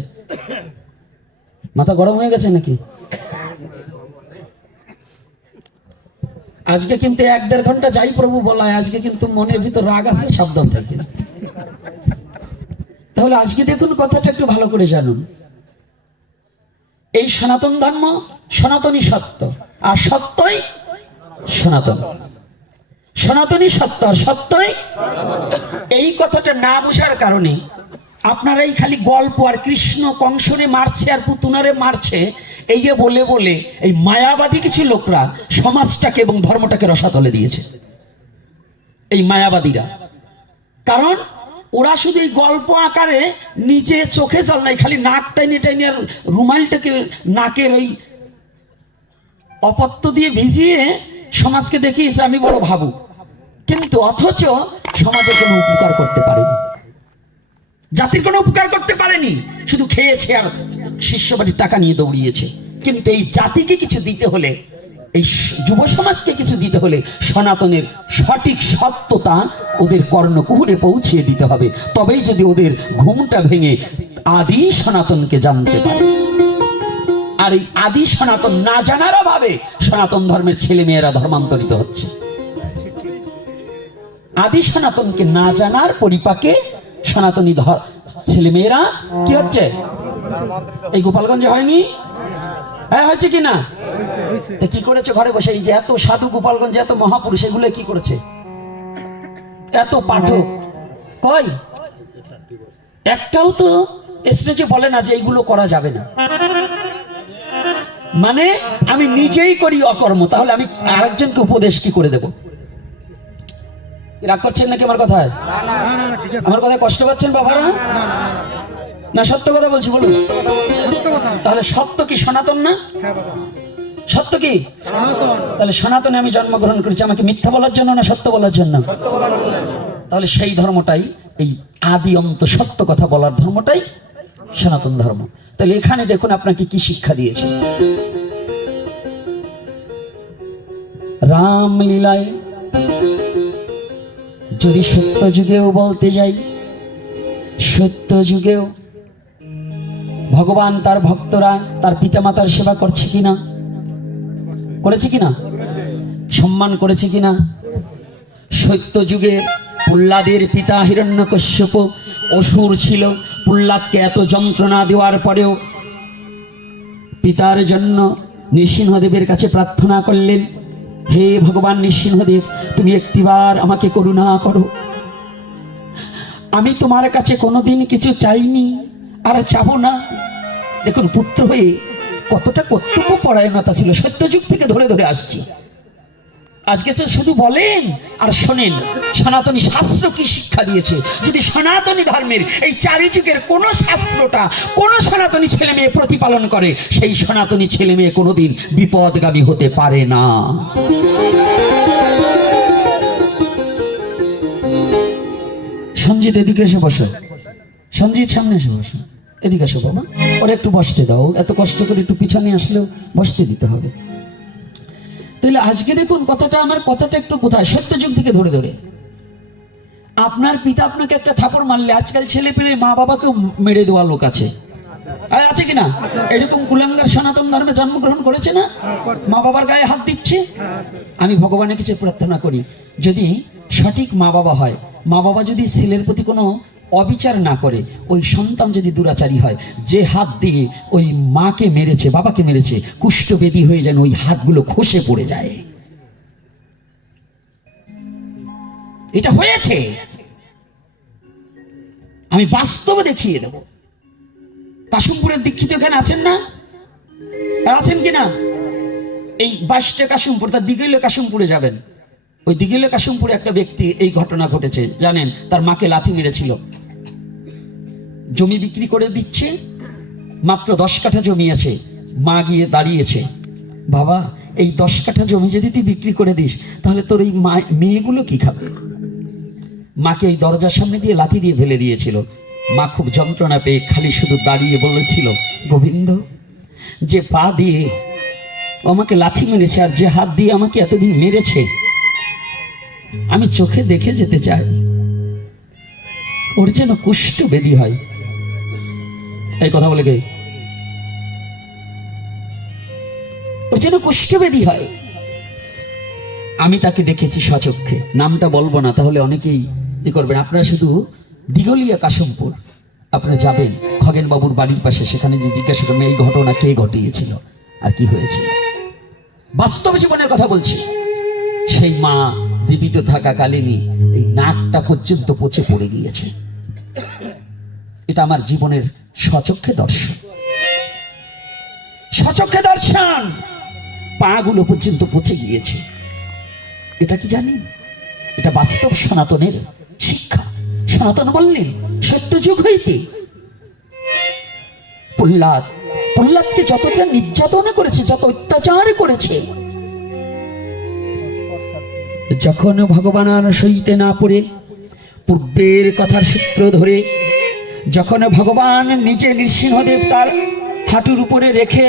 মাথা গরম হয়ে গেছে নাকি? আজকে কিন্তু 1-1.5 ঘন্টা যাই প্রভু বলায়, আজকে কিন্তু মনের ভিতর রাগ আছে, সাবধান থাকেন। তাহলে আজকে দেখুন কথাটা একটু ভালো করে জানুন। এই সনাতন ধর্ম সনাতনী সত্য, আর সত্যই সনাতন। সনাতনী সত্য আর সত্যই, এই কথাটা না বুঝার কারণে আপনারা এই খালি গল্প আর কৃষ্ণ কংসরে মারছে আর পুতুনারে মারছে এই যে বলে বলে এই মায়াবাদী কিছু লোকরা সমাজটাকে এবং ধর্মটাকে রসাতলে দিয়েছে, এই মায়াবাদীরা। কারণ ওরা শুধু এই গল্প আকারে নিজে চোখে জল নাই, খালি নাক টাইনে টাইনে আর রুমালটাকে নাকের ওই অপত্য দিয়ে ভিজিয়ে সমাজকে দেখিয়েছে আমি বড় ভাবুক, কিন্তু অথচ সমাজের কোনো উপকার করতে পারেনি, জাতির কোনো উপকার করতে পারেনি, শুধু খেয়েছে আর শিষ্যবাড়ির টাকা নিয়ে দৌড়িয়েছে। কিন্তু এই জাতিকে কিছু দিতে হলে, এই যুব সমাজকে কিছু দিতে হলে সনাতনের সঠিক সত্যতা ওদের কর্ণকুহরে পৌঁছিয়ে দিতে হবে, তবেই যদি ওদের ঘুমটা ভেঙে আদি সনাতনকে জানতে পারে। আর এই আদি সনাতন না জানার অভাবে সনাতন ধর্মের ছেলে মেয়েরা ধর্মান্তরিত হচ্ছে। আদি সনাতনকে না জানার পরিপাকে সনাতনী ছেলে মেয়েরা কি হচ্ছে? এই গোপালগঞ্জে হয়নি? হ্যাঁ হয়েছে কি না? কি করেছে ঘরে বসে? এই যে এত সাধু গোপালগঞ্জে, এত মহাপুরুষ, এগুলো কি করেছে? এত পাঠক কই একটাও তো স্টেজে বলে না যে এইগুলো করা যাবে না। মানে আমি নিজেই করি অকর্ম, তাহলে আমি আরেকজনকে উপদেশ কি করে দেব? রাগ করছেন নাকি আমার কথায়? আমার কথায় কষ্ট পাচ্ছেন বাবারা? না সত্য কথা বলছি, বলুন। তাহলে সত্য কি সনাতন না? সত্য কি? তাহলে সনাতনে আমি জন্মগ্রহণ করেছি, আমাকে মিথ্যা বলার জন্য না সত্য বলার জন্য? তাহলে সেই ধর্মটাই, এই আদি অন্ত সত্য কথা বলার ধর্মটাই সনাতন ধর্ম। তাহলে এখানে দেখুন আপনাকে কি শিক্ষা দিয়েছে। রামলীলায় যদি সত্য যুগেও বলতে যাই, সত্য যুগেও ভগবান তার ভক্তরা তার পিতামাতার সেবা করছে কিনা? করেছে কিনা? সম্মান করেছে কিনা? সত্য যুগে প্রহ্লাদের পিতা হিরণ্যকশ্যপ অসুর ছিল, প্রহ্লাদকে এত যন্ত্রণা দেওয়ার পরেও পিতার জন্য নৃসিংহদেবের কাছে প্রার্থনা করলেন, হে ভগবান নৃসিংহদেব, তুমি একটিবার আমাকে করুণা করো, আমি তোমার কাছে কোনোদিন কিছু চাইনি আর চাবো না। দেখুন পুত্র হয়ে কতটা কর্তব্য পরায়ণতা ছিল, সত্যযুগ থেকে ধরে ধরে আসছি। আজকে তো শুধু বলেন আর শোনেন সনাতনী শাস্ত্র কি শিক্ষা দিয়েছে। যদি সনাতনী ধর্মের এই চারিযুগের কোন শাস্ত্রটা কোন সনাতনী ছেলে মেয়ে প্রতিপালন করে, সেই সনাতনী ছেলে মেয়ে কোনোদিন বিপদগামী হতে পারে না। সঞ্জিত এদিকে এসে বসো, সঞ্জিত সামনে এসে বসো, এদিকে এসো বাবা, ওরা একটু বসতে দাও, এত কষ্ট করে একটু পিছনে আসলেও বসতে দিতে হবে। তাহলে আজকে দেখুন কথাটা, আমার কথাটা একটু কোথায়, সত্যযুগ থেকে ধরে ধরে। আপনার পিতা আপনাকে একটা থাপড় মারলে আজকাল ছেলে পেলে মা বাবাকেও মেরে দেওয়া লোক আছে, আছে কিনা? এরকম কুলাঙ্গার সনাতন ধর্মে জন্মগ্রহণ করেছে না? মা বাবার গায়ে হাত দিচ্ছে। আমি ভগবানের কাছে প্রার্থনা করি, যদি সঠিক মা বাবা হয়, মা বাবা যদি ছেলের প্রতি কোনো অবিচার না করে, ওই সন্তান যদি দুরাচারী হয়, যে হাত দিয়ে ওই মাকে মেরেছে বাবাকে মেরেছে, কুষ্ঠবেদী হয়ে যেন ওই হাতগুলো খসে পড়ে যায়। এটা হয়েছে, আমি বাস্তবে দেখিয়ে দেব। কাশিমপুরের দীক্ষিত এখানে আছেন না? আছেন কিনা? এই 22 কাশিমপুর, তার দিঘিলে কাশিমপুরে যাবেন, ওই দিঘিলে কাশিমপুরে একটা ব্যক্তি এই ঘটনা ঘটেছে জানেন, তার মাকে লাথি মেরেছিল। জমি বিক্রি করে দিচ্ছে, মাত্র 10 কাঠা জমি আছে, মা গিয়ে দাঁড়িয়েছে, বাবা এই 10 কাঠা জমি যদি তুই বিক্রি করে দিস তাহলে তোর এই মেয়েগুলো কি খাবে? মাকে এই দরজার সামনে দিয়ে লাথি দিয়ে ফেলে দিয়েছিল। মা খুব যন্ত্রণা পেয়ে খালি শুধু দাঁড়িয়ে বলেছিল, গোবিন্দ, যে পা দিয়ে ও আমাকে লাথি মেরেছে, আর যে হাত দিয়ে আমাকে এতদিন মেরেছে আমি চোখে দেখে যেতে চাই। ওর যেন কুষ্ঠ বেদি হয়। এই কথা বলে কে? ওর যেন কুষ্ঠ বেদি হয়। আমি তাকে দেখেছি সচক্ষে, নামটা বলবো না, তাহলে অনেকেই ই করবেন। আপনারা শুধু দিঘলিয়া কাশিমপুর আপনারা যাবেন, খগেন বাবুর বাড়ির পাশে, সেখানে যে জিজ্ঞাসা করবেন এই ঘটনা কে ঘটিয়েছিল আর কি হয়েছিল। বাস্তব জীবনের কথা বলছি। সেই মা জীবিত থাকাকালীনই এই নাকটা পর্যন্ত পচে পড়ে গিয়েছে। এটা আমার জীবনের সচক্ষে দর্শন, সচক্ষে দর্শন। পা গুলো পর্যন্ত পচে গিয়েছে। এটা কি জানেন? এটা বাস্তব সনাতনের শিক্ষা। সনাতন বললেন সত্যযুগ হইতে প্রহ্লাদকে যতটা নির্যাতন করেছে, যত অত্যাচার করেছে, যখন ভগবান আর সইতে না পড়ে পূর্বের কথার সূত্র ধরে যখন ভগবান নিজে নৃসিংহদেব তার হাঁটুর উপরে রেখে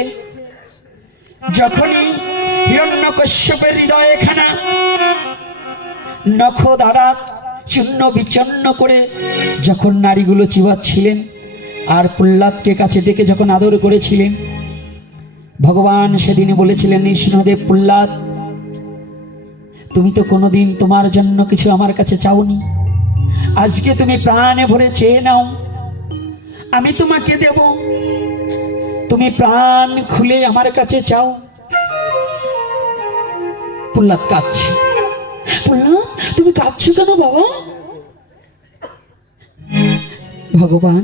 যখনই হিরণ্যকশ্যপের হৃদয়খানা নখ দ্বারা চূর্ণ বিচন্ন করে যখন নারীগুলো চিবাচ্ছিলেন আর প্রহ্লাদকে কাছে ডেকে যখন আদর করেছিলেন, ভগবান সেদিনে বলেছিলেন, নৃসিংহদেব, প্রহ্লাদ, তুমি তো কোনোদিন তোমার জন্য কিছু আমার কাছে চাওনি, আজকে তুমি প্রাণে ভরে চেয়ে নাও, আমি তোমাকে দেব, তুমি প্রাণ খুলে আমার কাছে চাও। প্রহ্লাদ কাঁদছে। প্রহ্লাদ, তুমি কাঁদছো কেন বাবা? ভগবান,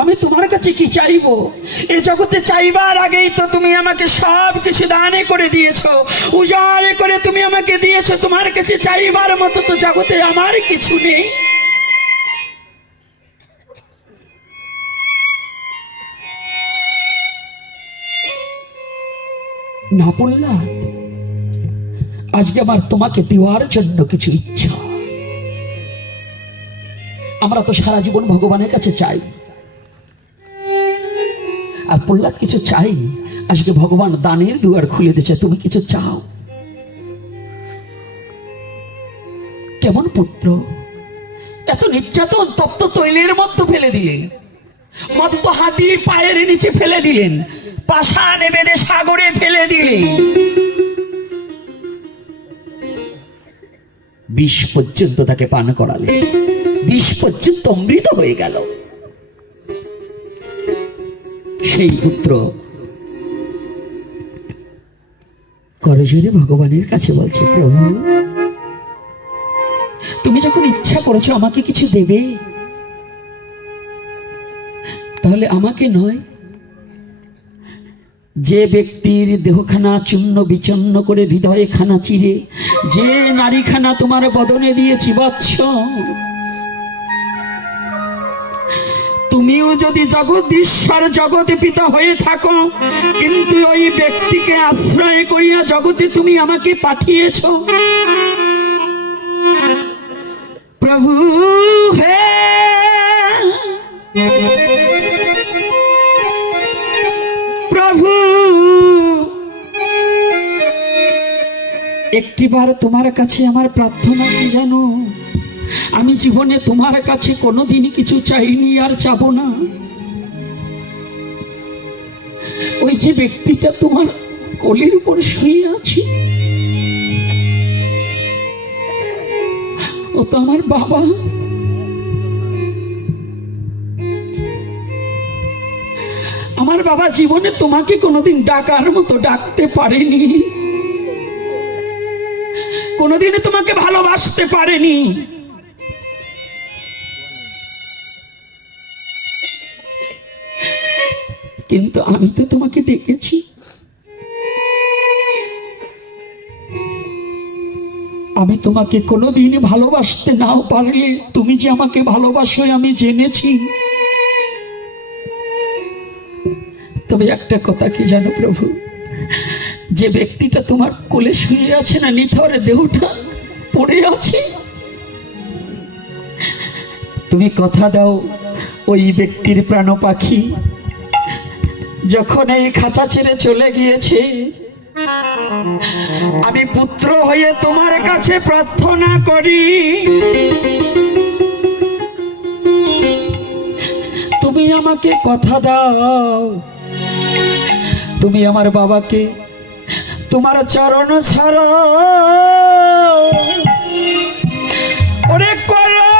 আমি তোমার কাছে কি চাইবো? এ জগতে চাইবার আগেই তো তুমি আমাকে সব কিছু দানে করে দিয়েছো, উজাড় করে তুমি আমাকে দিয়েছো। তোমার কাছে চাইবার মতো তো জগতে আমার কিছু নেই। না প্রহ্লাদ, আজকে আমার তোমাকে দেওয়ার জন্য কিছু ইচ্ছা। আমরা তো সারা জীবন ভগবানের কাছে চাই, আর প্রহ্লাদ কিছু চাইনি। আজকে ভগবান দানের দুয়ার খুলে দিয়েছে, তুমি কিছু চাও। কেমন পুত্র! এত নির্যাতন তপ্ত তৈলের মধ্যে ফেলে দিলেন, মত্ত হাতি পায়ের নিচে ফেলে দিলেন, পাষাণে বেঁধে সাগরে ফেলে দিলেন, বিষ পর্যন্ত তাকে পান করালেন, বিষ পর্যন্ত অমৃত হয়ে গেল। সেই পুত্র করজোরে ভগবানের কাছে বলছে, প্রভু, তুমি যখন ইচ্ছা করেছো আমাকে কিছু দেবে, তাহলে আমাকে নয়, যে ব্যক্তির দেহখানা চূর্ণ বিচন্ন করে হৃদয়ে খানা চিরে যে নারীখানা তোমার বদনে দিয়েছি বৎস, তুমিও যদি জগদীশ্বর জগতে পিতা হয়ে থাকো, কিন্তু ওই ব্যক্তিকে আশ্রয় করিয়া জগতে তুমি আমাকে পাঠিয়েছ। প্রভু হে, প্রভু, একটিবার তোমার কাছে আমার প্রার্থনা কি জানো? আমি জীবনে তোমার কাছে কোনোদিনই কিছু চাইনি, আর চাবো না। ওই যে ব্যক্তিটা তোমার কোলের উপর শুয়ে আছে, ও তো আমার বাবা। আমার বাবা জীবনে তোমাকে কোনোদিন ডাকার মতো ডাকতে পারেনি, কোনোদিন তোমাকে ভালোবাসতে পারেনি। কিন্তু আমি তো তোমাকে ডেকেছি, আমি তোমাকে কোনোদিন ভালোবাসতে নাও পারলে তুমি যে আমাকে ভালোবাসো আমি জেনেছি। তবে একটা কথা কি জানো প্রভু, যে ব্যক্তিটা তোমার কোলে শুয়ে আছে না, নিথরে দেহটা পড়ে আছে, তুমি কথা দাও ওই ব্যক্তির প্রাণ পাখি যখন এই খাঁচা ছেড়ে চলে গিয়েছে, আমি পুত্র হয়ে তোমার কাছে প্রার্থনা করি, তুমি আমাকে কথা দাও, তুমি আমার বাবাকে তোমার চরণ ছাড়া ওরে করো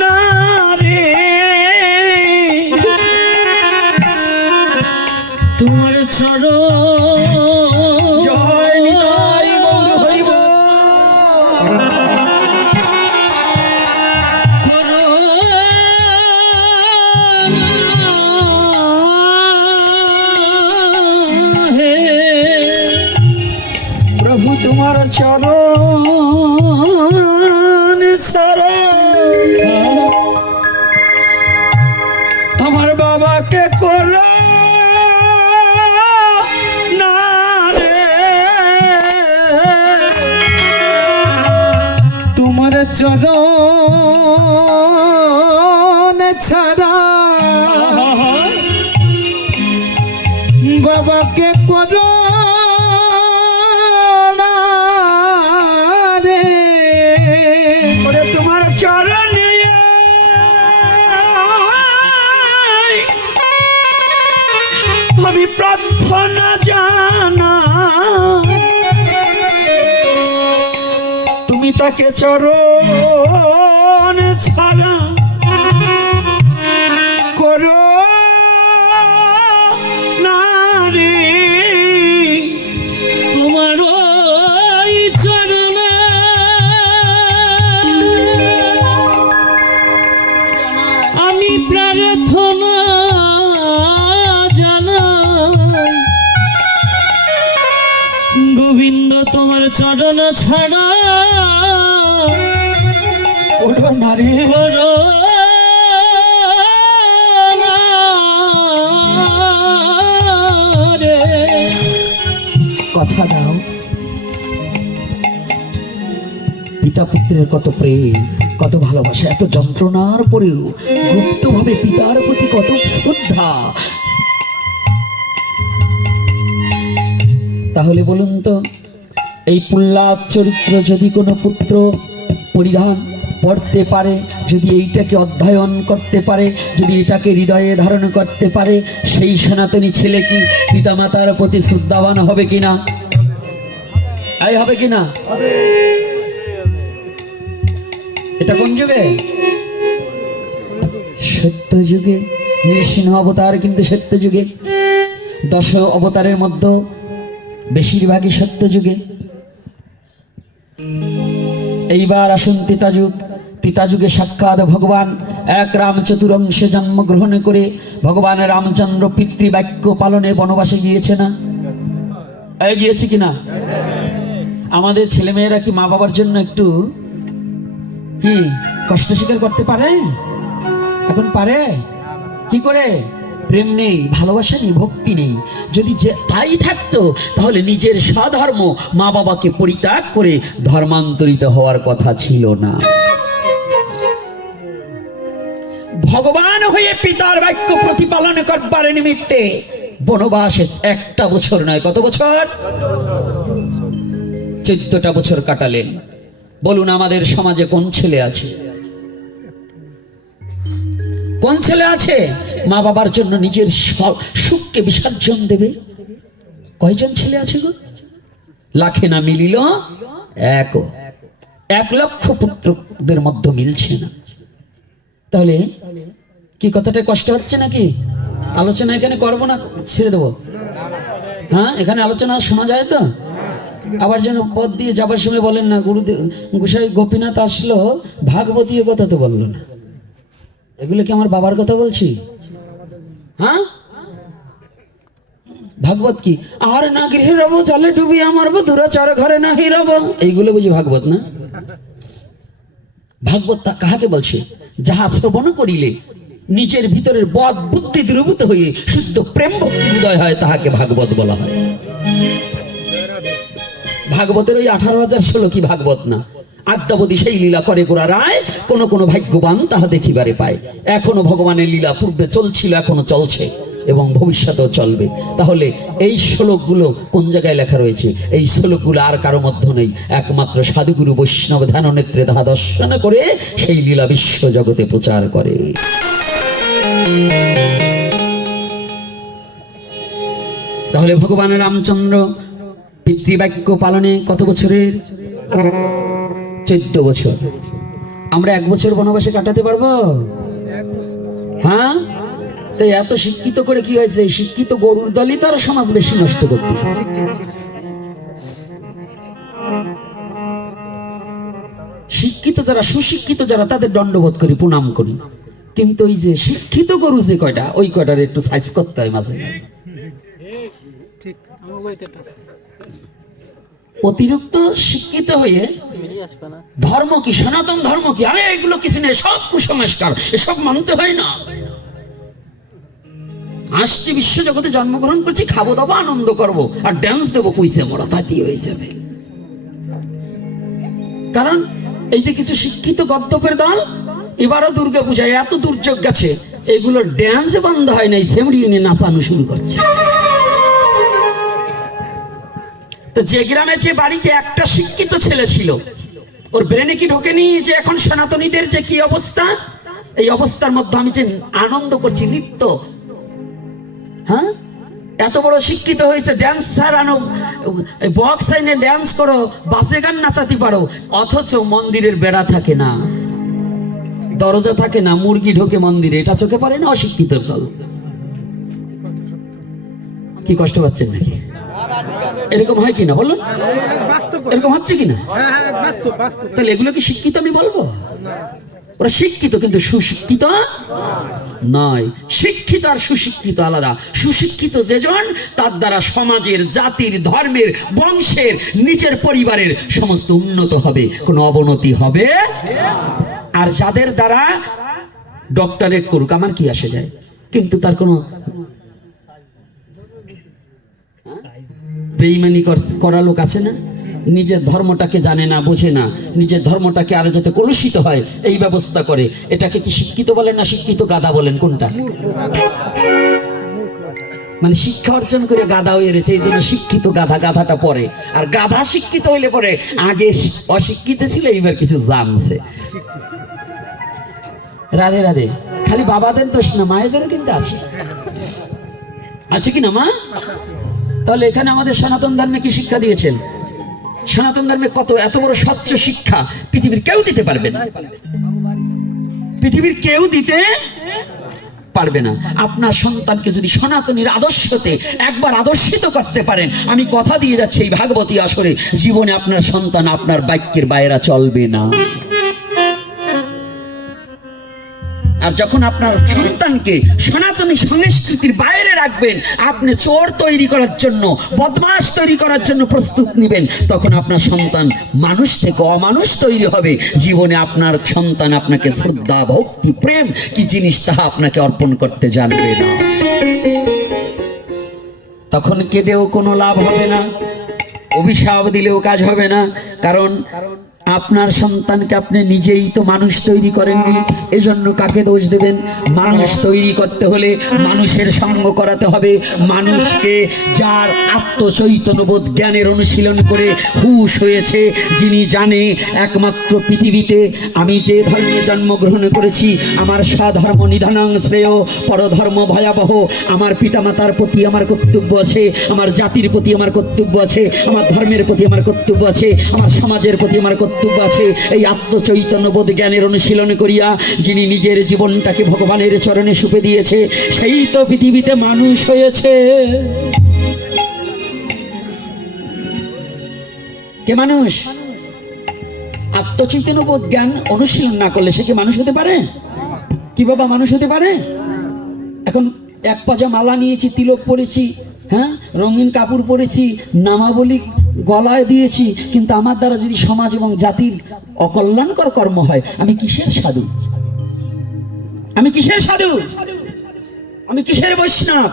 না রে। তোমার চরণ জয় নিতাই গৌর হরি বল। প্রভু তোমার চরণ ছাড়া আমার বাবাকে করো না রে। তোমার চরণ ছাড়া বাবাকে করো না রে। ওরে তোমার চরণে আমি প্রার্থনা জানা, তুমি তাকে চরণ ছাড়া করো না রে। তোমার ওই চরণে আমি প্রার্থনা জানাই, গোবিন্দ তোমার চরণ ছাড়া করো না রে। করো না রে। কথা দাও, পিতা পুত্রের কত প্রেম, কত ভালোবাসা, এত যন্ত্রণার পরেও গুপ্তভাবে পিতার প্রতি কত শ্রদ্ধা। তাহলে বলুন তো, এই প্রহ্লাদ চরিত্র যদি কোনো পুত্র পরিধান পড়তে পারে, যদি এইটাকে অধ্যয়ন করতে পারে, যদি এটাকে হৃদয়ে ধারণ করতে পারে, সেই সনাতনী ছেলে কি পিতামাতার প্রতি শ্রদ্ধাবান হবে কিনা? এই হবে কিনা? এটা কোন যুগে? সত্য যুগে। নৃসিংহ অবতার কিন্তু সত্য যুগে, 10 অবতারের মধ্যে বেশিরভাগই সত্য যুগে। এইবার আসুন ত্রেতাযুগ। ত্রেতাযুগে সাক্ষাৎ ভগবান এক রাম চতুরংশে জন্মগ্রহণ করে ভগবান রামচন্দ্র পিতৃবাক্য পালনে বনবাসে গিয়েছে না? গিয়েছে কিনা? আমাদের ছেলেমেয়েরা কি মা বাবার জন্য একটু কি কষ্ট স্বীকার করতে পারে? এখন পারে? কি করে? প্রেম নেই, ভালোবাসা নেই, ভক্তি নেই। যদি যে তাই থাকতো তাহলে নিজের স্বধর্ম মা বাবাকে পরিত্যাগ করে ধর্মান্তরিত হওয়ার কথা ছিল না। ভগবান হয়ে পিতার বাক্য প্রতিপালন করবার নিমিত্তে বনবাসে 1টা বছর নয়, কত বছর? 14টা বছর কাটালেন। বলুন আমাদের সমাজে কোন ছেলে আছে? কোন ছেলে আছে মা বাবার জন্য নিজের সুখকে বিসর্জন দেবে? কয়জন ছেলে আছে গো? লাখে না মিলিল 1 লক্ষ পুত্রদের মধ্যে মিলছে না। তাহলে কি কথাটা কষ্ট হচ্ছে নাকি? আলোচনা এখানে করবো না, ছেড়ে দেবো? হ্যাঁ, এখানে আলোচনা শোনা যায় তো? আবার যেন পথ দিয়ে যাবার সময় বলেন না গুরুদেব গোসাই গোপীনাথ আসলো, ভাগবতীয় কথা তো বললো না। এগুলো কি আমার বাবার কথা বলছি? হ্যাঁ, ভাগবত কি? আর না গৃহে রব জলে ডুবিয়া মারবো, দুরাচার ঘরে না হিরব, এইগুলো বুঝি ভাগবত না? ভাগবত কাহাকে বলছে? যাহা শ্রবণ করিলে নিজের ভিতরের বদ বুদ্ধি দ্রবীভূত হয়ে শুদ্ধ প্রেম ভক্তি হৃদয় হয়, তাহাকে ভাগবত বলা হয়। ভাগবতের ওই 18,000 শ্লোকী ভাগবত না। আদ্যাবধি সেই লীলা করে গোরা রায়, কোন কোন ভাগ্যবান তাহা দেখিবারে পায়। এখনো ভগবানের লীলা পূর্বে চলছিল, এখনো চলছে এবং ভবিষ্যতেও চলবে। তাহলে এই শ্লোকগুলো কোন জায়গায় লেখা রয়েছে? এই শ্লোকগুলো আর কারো মধ্যে নেই, একমাত্র সাধুগুরু বৈষ্ণব ধ্যান নেত্রে তাহা দর্শন করে সেই লীলা বিশ্ব জগতে প্রচার করে। তাহলে ভগবান রামচন্দ্র পিতৃবাক্য পালনে কত বছরের? 14 বছর। আমরা 1 বছর বনবাসে কাটাতে পারবো? হ্যাঁ, তো এত শিক্ষিত করে কি হয়েছে? শিক্ষিত গরুর দলই তো আর সমাজ বেশি নষ্ট করতেছে। শিক্ষিত যারা, সুশিক্ষিত যারা, তাদের দণ্ডবোধ করি, প্রণাম করি, কিন্তু ওই যে শিক্ষিত গরু যে কয়টা, ওই কয়টার একটু সাইজ করতে হয় মাঝে মাঝে। অতিরিক্ত শিক্ষিত হয়ে ধর্ম কি, সনাতন ধর্ম কি, আরে এগুলো কিছু নেই, সব কুসংস্কার, এসব মানতে হয় না। আসছি বিশ্ব জগতে, জন্মগ্রহণ করছি, খাবো দাবো, আনন্দ করবো, আর ড্যান্স দেবো, কুইসে মোড়া, তাতেই হয়ে যাবে। কারণ এই যে কিছু শিক্ষিত গদ্যপের দল এবারও দুর্গা পূজায় এত দুর্যোগ গেছে, এগুলো ড্যান্স বন্ধ হয় নাই, সেমড়িয়ে নিয়ে নাচানো শুরু করছে। তো যে গ্রামে, যে বাড়িতে একটা শিক্ষিত ছেলে ছিল, ওর ব্রেনে কি ঢোকেনি যে এখন সনাতনীদের যে কি অবস্থা, এই অবস্থার মধ্যে আমি যে আনন্দ করছি, নৃত্য, হ্যাঁ, এত বড় শিক্ষিত হয়েছে, ড্যান্স ছাড়ানো, বক্স আইনে ড্যান্স করো, বাসে গান নাচাতে পারো, অথচ মন্দিরের বেড়া থাকে না, দরজা থাকে না, মুরগি ঢোকে মন্দিরে, এটা চোখে পড়ে না? অশিক্ষিত দল। কি কষ্ট পাচ্ছেন নাকি? এরকম হয় কিনা বলুন? এরকম হচ্ছে কিনা? তাহলে এগুলো কি শিক্ষিত আমি বলবো? ওরা শিক্ষিত কিন্তু সুশিক্ষিত নয়। শিক্ষিত আর সুশিক্ষিত আলাদা। সুশিক্ষিত যেজন, তার দ্বারা সমাজের, জাতির, ধর্মের, বংশের, নিজের পরিবারের সমস্ত উন্নত হবে, কোনো অবনতি হবে। আর যাদের দ্বারা ডক্টরেট করুক, আমার কি আসে যায়, কিন্তু তার কোনো বেঈমানি করা লোক আছে না, নিজের ধর্মটাকে জানে না, বোঝে না, নিজের ধর্মটাকে আরো যাতে কলুষিত হয় এই ব্যবস্থা করে, এটাকে কি শিক্ষিত বলেন না শিক্ষিত গাধা বলেন? কোনটা? মানে শিক্ষা অর্জন করে গাধা হয়ে রয়েছে, এই জন্য শিক্ষিত গাধা, গাধাটা পরে। আর গাধা শিক্ষিত হইলে পরে আগে অশিক্ষিত ছিল, এইবার কিছু জানছে। রাধে রাধে। খালি বাবাদের দোষ না, মায়েদেরও কিন্তু আছে, আছে কিনা মা? তাহলে এখানে আমাদের সনাতন ধর্মে কি শিক্ষা দিয়েছেন? সনাতন ধর্মে কত এত বড় স্বচ্ছ শিক্ষা পৃথিবীর কেউ দিতে পারবে না, পৃথিবীর কেউ দিতে পারবে না। আপনার সন্তানকে যদি সনাতনীর আদর্শতে একবার আদর্শিত করতে পারেন, আমি কথা দিয়ে যাচ্ছি এই ভাগবতী আসরে জীবনে আপনার সন্তান আপনার বাক্যের বাইরে চলবে না। আর যখন আপনার সন্তানকে সনাতনী সংস্কৃতির বাইরে রাখবেন, আপনি চোর তৈরি করার জন্য, বদমাশ তৈরি করার জন্য প্রস্তুত নেবেন, তখন আপনার সন্তান মানুষ থেকে অমানুষ তৈরি হবে। জীবনে আপনার সন্তান আপনাকে শ্রদ্ধা, ভক্তি, প্রেম কি জিনিস তাহা আপনাকে অর্পণ করতে জানবে না। তখন কেঁদেও কোনো লাভ হবে না, অভিশাপ দিলেও কাজ হবে না। কারণ আপনার সন্তানকে আপনি নিজেই তো মানুষ তৈরি করেননি, এজন্য কাকে দোষ দেবেন? মানুষ তৈরি করতে হলে মানুষের সঙ্গ করাতে হবে, মানুষকে যার আত্মচৈতন্যবোধ জ্ঞানের অনুশীলন করে হুঁশ হয়েছে, যিনি জানে একমাত্র পৃথিবীতে আমি যে ধর্মে জন্মগ্রহণ করেছি, আমার স্বধর্ম নিধনাং শ্রেয়, পরধর্ম ভয়াবহ, আমার পিতামাতার প্রতি আমার কর্তব্য আছে, আমার জাতির প্রতি আমার কর্তব্য আছে, আমার ধর্মের প্রতি আমার কর্তব্য আছে, আমার সমাজের প্রতি আমার কর্তব্য আছে। এই আত্মচৈতন্যবোধ জ্ঞানের অনুশীলন করিয়া যিনি নিজের জীবনটাকে ভগবানের চরণে সুপে দিয়েছে, সেই তো পৃথিবীতে মানুষ হয়েছে। কে মানুষ? আত্মচৈতন্যবোধ জ্ঞান অনুশীলন না করলে সে কি মানুষ হতে পারে? কি বাবা মানুষ হতে পারে? এখন এক পাজা মালা নিয়েছি, তিলক পরেছি, হ্যাঁ, রঙিন কাপড় পরেছি, নামাবলী গলায় দিয়েছি, কিন্তু আমার দ্বারা যদি সমাজ এবং জাতির অকল্যাণকর কর্ম হয়, আমি কিসের সাধু? আমি কিসের সাধু? আমি কিসের বৈষ্ণব?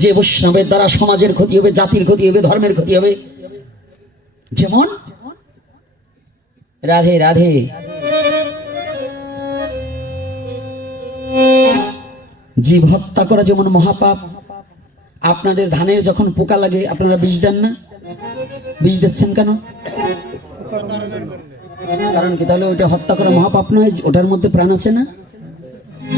যে বৈষ্ণবের দ্বারা সমাজের ক্ষতি হবে, জাতির ক্ষতি হবে, ধর্মের ক্ষতি হবে। যেমন রাধে রাধে, জীব হত্যা করা যেমন মহাপাপ, আপনাদের ধানের যখন পোকা লাগে আপনারা বিষ দেন না? বিষ দিচ্ছেন কেন? কারণ কি? তাহলে ওইটা হত্যা করা মহাপাপ নয়? ওটার মধ্যে প্রাণ আছে না?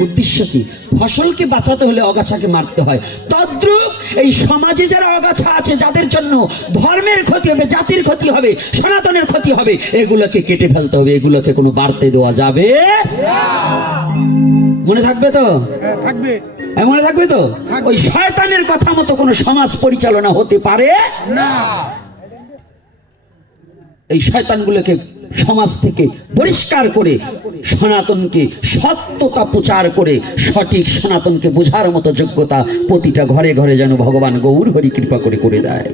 উদ্দেশ্য কি? ফসলকে বাঁচাতে হলে অগাছাকে মারতে হয়। তদ্রূপ এই সমাজে যারা অগাছা আছে, যাদের জন্য ধর্মের ক্ষতি হবে, জাতির ক্ষতি হবে, সনাতনের ক্ষতি হবে, এগুলোকে কেটে ফেলতে হবে। এগুলোকে কোনো বাড়তে দেওয়া যাবে মনে থাকবে তো? থাকবে। মনে থাকবে তো? ওই শয়তানের কথা মতো কোনো সমাজ পরিচালনা হতে পারে না। এই শয়তানগুলোকে সমাজ থেকে পরিষ্কার করে সনাতনকে সত্যতা প্রচার করে সঠিক সনাতনকে বোঝার মতো যোগ্যতা প্রতিটা ঘরে ঘরে যেন ভগবান গৌর হরি কৃপা করে করে দেয়।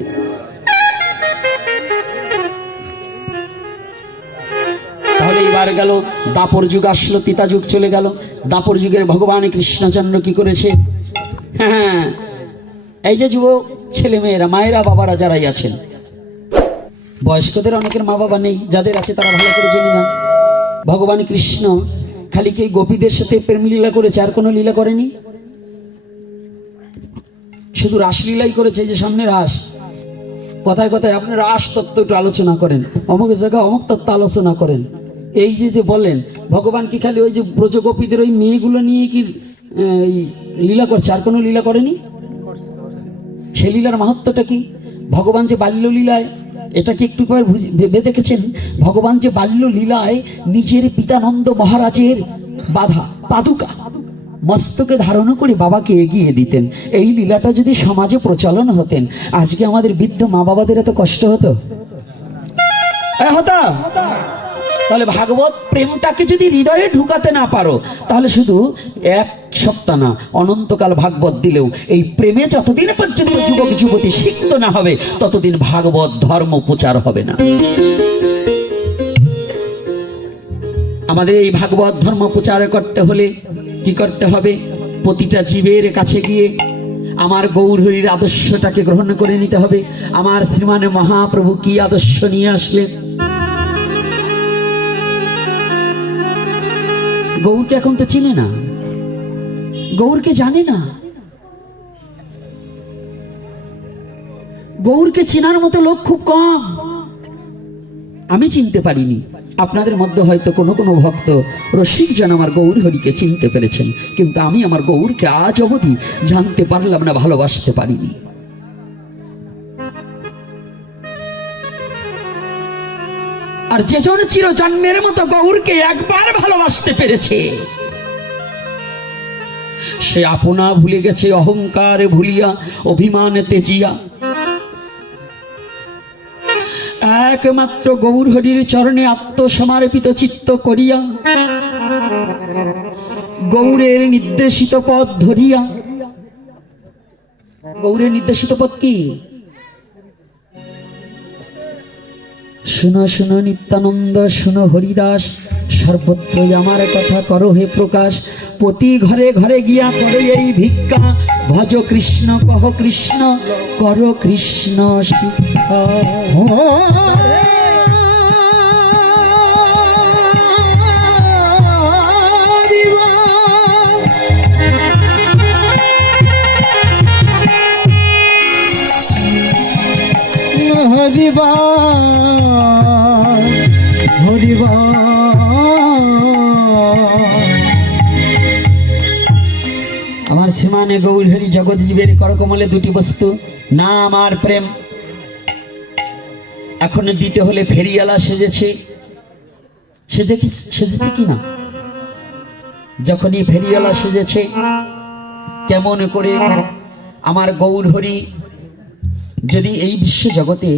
তাহলে এবার গেল দাপর যুগ, আসলো, তিতা যুগ চলে গেল। দাপর যুগের ভগবান কৃষ্ণচন্দ্র কি করেছে? হ্যাঁ, এই যে যুবক ছেলে মেয়েরা, মায়েরা, বাবারা যারাই আছেন, বয়স্কদের অনেকের মা বাবা নেই, যাদের আছে তারা ভালো করে জেনে যান। ভগবান কৃষ্ণ খালি কি গোপীদের সাথে প্রেম লীলা করেছে, আর কোনো লীলা করেনি? শুধু রাসলীলাই করেছে। যে সামনে রাস, কথায় কথায় আপনি রাস তত্ত্ব একটু আলোচনা করেন, অমুক জায়গায় অমুক তত্ত্ব আলোচনা করেন, এই যে বলেন। ভগবান কি খালি ওই যে ব্রজ গোপীদের ওই মেয়েগুলো নিয়ে কি লীলা করছে, আর কোনো লীলা করেনি? সে লীলার মাহাত্ম্যটা কি? ভগবান যে বাল্য লীলায়, এটা কি একটু ভেবে দেখেছেন? ভগবান যে বাল্য লীলায় নিজের পিতানন্দ মহারাজের বাধা পাদুকা মস্তকে ধারণ করে বাবাকে এগিয়ে দিতেন। এই লীলাটা যদি সমাজে প্রচলন হতেন, আজকে আমাদের বৃদ্ধ মা বাবাদের এত কষ্ট হতো? হতো? তাহলে ভাগবত প্রেমটাকে যদি হৃদয়ে ঢুকাতে না পারো, তাহলে শুধু এক সপ্তাহ না, অনন্তকাল ভাগবত দিলেও এই প্রেমে যতদিন পর্যন্ত যুবক যুবতী সিক্ত না হবে, ততদিন ভাগবত ধর্ম প্রচার হবে না। আমাদের এই ভাগবত ধর্ম প্রচার করতে হলে কি করতে হবে? প্রতিটা জীবের কাছে গিয়ে আমার গৌর হরির আদর্শটাকে গ্রহণ করে নিতে হবে। আমার শ্রীমান মহাপ্রভু কি আদর্শ নিয়ে আসলেন? গৌরকে এখন তো চিনে না, গৌরকে জানে না। গৌরকে চেনার মতো লোক খুব কম। আমি চিনতে পারিনি, আপনাদের মধ্যে হয়তো কোনো কোনো ভক্ত রসিকজন আমার গৌর হরিকে চিনতে পেরেছেন, কিন্তু আমি আমার গৌরকে আজ অবধি জানতে পারলাম না, ভালোবাসতে পারিনি। আর যেজন চির জন্মের মতো গৌরকে একবার ভালোবাসতে পেরেছে, সে আপনা ভুলে গেছে অহংকার ভুলিয়া, অভিমান তেজিয়া। একমাত্র গৌর হরির চরণে আত্মসমর্পিত চিত্ত করিয়া, গৌরের নির্দেশিত পথ ধরিয়া। গৌরের নির্দেশিত পথ কি? শুনো শুনো নিত্যানন্দ, শুনো হরিদাস, সর্বত্রই আমার কথা করো হে প্রকাশ। প্রতি ঘরে ঘরে গিয়া করো এই ভিক্ষা, ভজ কৃষ্ণ কহ কৃষ্ণ, করো কৃষ্ণ শিক্ষা। হরিবা হরিবা আমার শ্রীমানে গৌর হরি জগৎ জীবের করকমলে দুটি বস্তু, নাম আর প্রেম। এখন দিতে হলে ফেরিয়ালা সেজেছে, সেজেছে কি না? যখনই ফেরিয়ালা সেজেছে, কেমন করে আমার গৌর হরি যদি এই বিশ্ব জগতে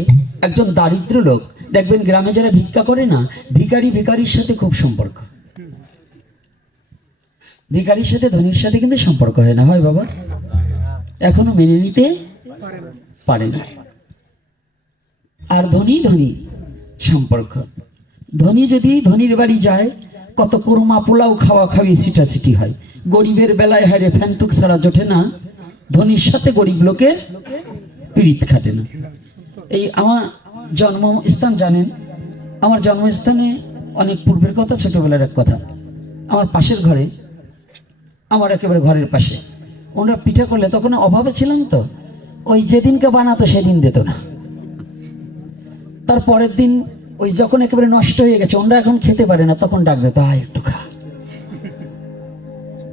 একজন দারিদ্র লোক, দেখবেন গ্রামে যারা ভিক্ষা করে না, ভিখারির সাথে খুব সম্পর্ক। ভিখারির সাথে ধনীর সাথে কিন্তু সম্পর্ক হয় না, হয় বাবা? এখনো মেনে নিতে পারে না। আর ধনী সম্পর্ক। ধনী যদি ধনীর বাড়ি যায়, কত কোরমা পোলাও খাওয়া খাওয়ি ছিটাছিটি হয়। গরিবের বেলায় হারে ফ্যানটুক ছাড়া জোটে না, ধনীর সাথে গরিব লোকের পীড়িত খাটে না। এই আমার জন্মস্থান জানেন, আমার জন্মস্থানে অনেক পূর্বের কথা, ছোটবেলার এক কথা। আমার পাশের ঘরে, আমার একেবারে ঘরের পাশে ওনারা পিঠা করলে তখন অভাবে ছিলাম তো, ওই যেদিনকে বানাতো সেদিন দিত না, তার পরের দিন ওই যখন একেবারে নষ্ট হয়ে গেছে ওনারা এখন খেতে পারে না, তখন ডাক দিত আয় একটু খা।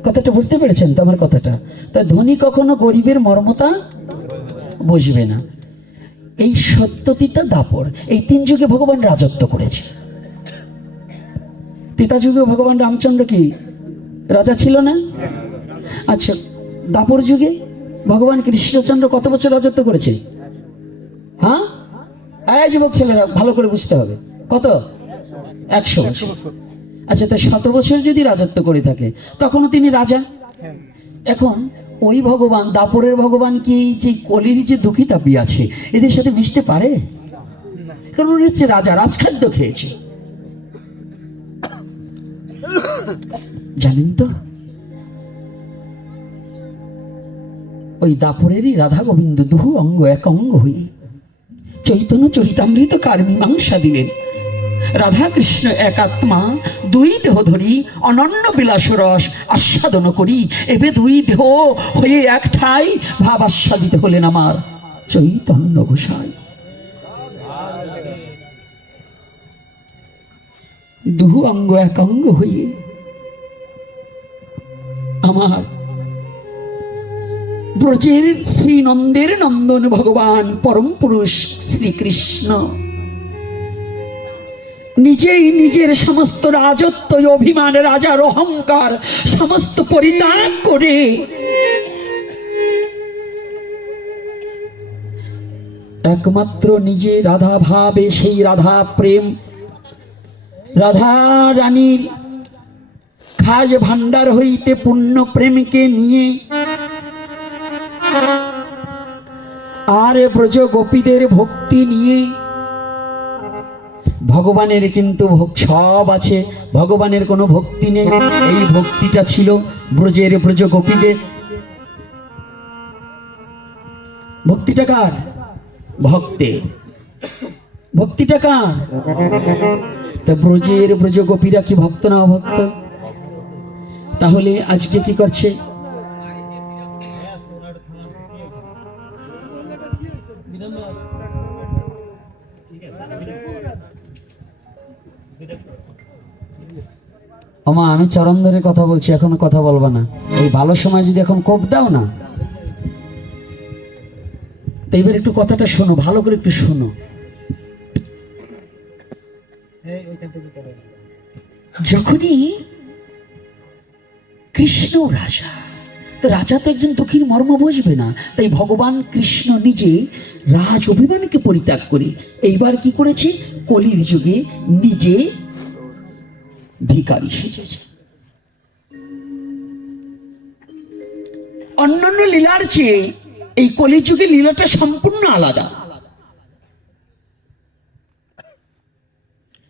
কথাটা বুঝতে পেরেছেন তো আমার কথাটা? তাই ধনী কখনো গরিবের মর্মতা বুঝবে না। এই সত্যতিতা দাপর, এই 3 যুগে ভগবান রাজত্ব করেছে। তিতা যুগে ভগবান রামচন্দ্র কি রাজা ছিল না? আচ্ছা, দাপর যুগে ভগবান কৃষ্ণচন্দ্র কত বছর রাজত্ব করেছে? হ্যাঁ, যুবক ছেলেরা ভালো করে বুঝতে হবে, কত? 100 বছর। আচ্ছা, তাই 100 বছর যদি রাজত্ব করে থাকে তখনও তিনি রাজা। এখন ওই ভগবান, দাপরের ভগবান কি এই যে কলির যে দুঃখী তাপি আছে এদের সাথে মিশতে পারে? কারণ উনি হচ্ছে রাজা, রাজখাদ্য খেয়েছে। জানেন তো ওই দাপরেরই রাধা গোবিন্দ দুহু অঙ্গ এক অঙ্গ হয়ে চৈতন্য চরিতামৃত কার মীমাংসা দিলেন। রাধা কৃষ্ণ এক আত্মা, 2 দেহ ধরি অনন্য বিলাস রস আস্বাদন করি, এবে 2 দেহ হয়ে এক ঠাই ভাব আস্বাদিত হলেন আমার চৈতন্য গোসাই। 2 অঙ্গ এক অঙ্গ হয়ে আমার ব্রজের শ্রী নন্দের নন্দন ভগবান পরম পুরুষ শ্রীকৃষ্ণ নিজেই নিজের সমস্ত রাজত্ব, অভিমান, রাজার অহংকার সমস্ত পরিত্যাগ করে একমাত্র নিজে রাধা ভাবে, সেই রাধা প্রেম, রাধা রানীর খাজ ভান্ডার হইতে পূর্ণ প্রেমকে নিয়ে আর ব্রজ গোপীদের ভক্তি নিয়ে, ভগবানের কিন্তু সব আছে, ভগবানের কোনো ভক্তি নেই। এই ভক্তিটা ছিল ব্রজের ব্রজ গোপীদের। ভক্তিটা কার? ভক্তের। ভক্তিটা কার? তা ব্রজের ব্রজ গোপীরা কি ভক্ত না অভক্ত? তাহলে আজকে কি করছে? ওমা, আমি চরণ ধরে কথা বলছি, এখন কথা বলবা না। এই ভালো সময় যদি এখন কোপ দাও না, তো এবার একটু কথাটা শোনো, ভালো করে একটু শোনো। যখনই কৃষ্ণ রাজা, তো রাজা তো একজন দুঃখীর মর্ম বুঝবে না, তাই ভগবান কৃষ্ণ নিজে রাজ অভিমানকে পরিত্যাগ করে এইবার কি করেছে? কলির যুগে নিজে ভিখারি সেজেছে। অন্যান্য লীলার চেয়ে এই কলির যুগে লীলাটা সম্পূর্ণ আলাদা,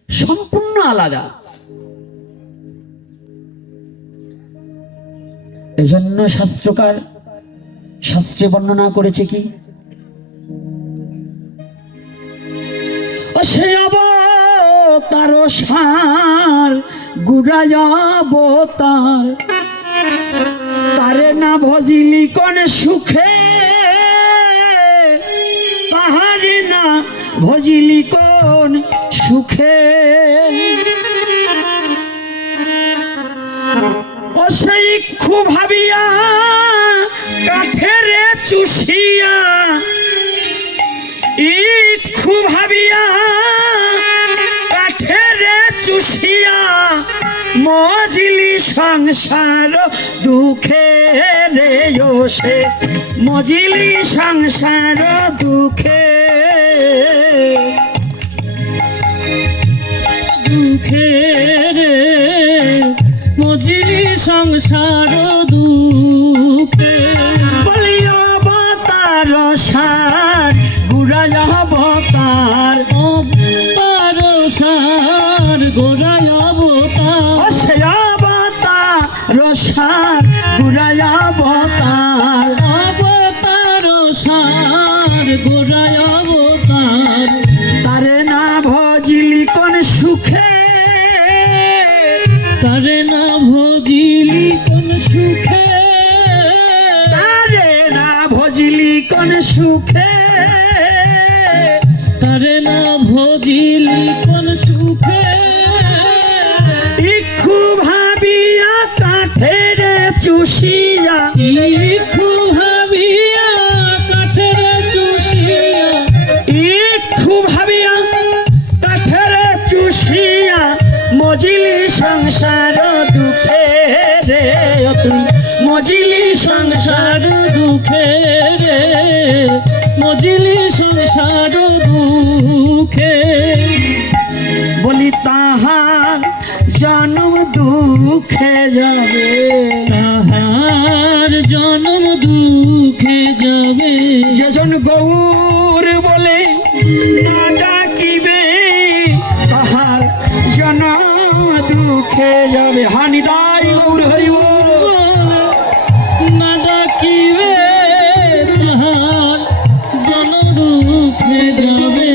সম্পূর্ণ আলাদা। এজন্য শাস্ত্রকার শাস্ত্রে বর্ণনা করেছে কি? সে অবতার সার গুড়ায় অবতার, তারে না ভজিলি কোন সুখে, তাহারে না ভজিলি কোন সুখে। ও সেই খুব ভাবিয়া কাঠেরে চুষিয়া, ইক্ষু ভাবিয়া কাঠেরে চুষিয়া, মজিলি সংসার দুঃখে রে সে, মজিলি সংসার দুঃখে, দুঃখে রে মজিলি সংসার দুঃখে। বলিয়া অবতার সার গুড়ায় অবতার, অবতার সার গুড়ায় অবতার, সে অবতার সার গুড়ায় অবতার, অবতার সার গুড়ায় অবতার, তারে না ভজিলি কোন সুখে, তারে না ভজিলি কোন সুখে, কোন সুখে, তারে না ভজিলি কোন সুখে, ইক্ষু ভাবিয়া কাঠের চুষিয়া, ইক্ষু ভাবিয়া কাঠের চুষিয়া, ইক্ষু ভাবিয়া কাঠের চুষিয়া মজিলি সংসার দুঃখে রে, ও তুই মজিলি সংসার দুঃখে রে, মজিলি সংসার দুঃখে, বলি তাহার জন্ম দুঃখে যাবে, তাহার জন্ম দুঃখে যাবে, যেজন গৌর বলে না ডাকিবে তাহার জন্ম দুঃখে যাবে। হানিদাই গৌর হরিব, না ডাকিবে তাহার জন্ম দুঃখে যাবে,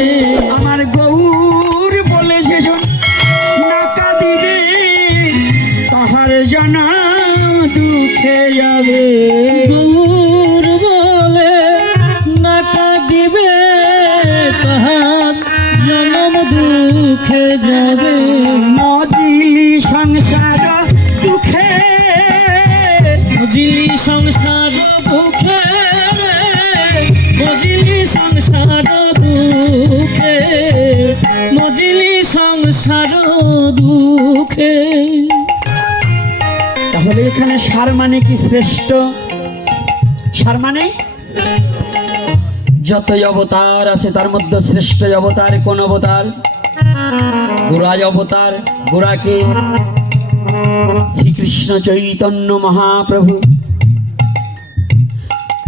আমার গৌর বলে যেজন না কাঁদিবে তাহার জন্ম দুঃখে যাবে। গৌর বলে না কাঁদিবে তাহার জন্ম দুঃখে যাবে, মজিলি সংসার দুঃখে, মজিলি সংসার দুঃখে, মজিলি সংসার দুঃখে, মজিলি সংসার দুঃখে। তাহলে এখানে সার মানে কি শ্রেষ্ঠ? সার মানে যতই অবতার আছে তার মধ্যে শ্রেষ্ঠ অবতার কোন অবতার? গোড়ায় অবতার। গোড়াকে শ্রীকৃষ্ণ চৈতন্য মহাপ্রভু।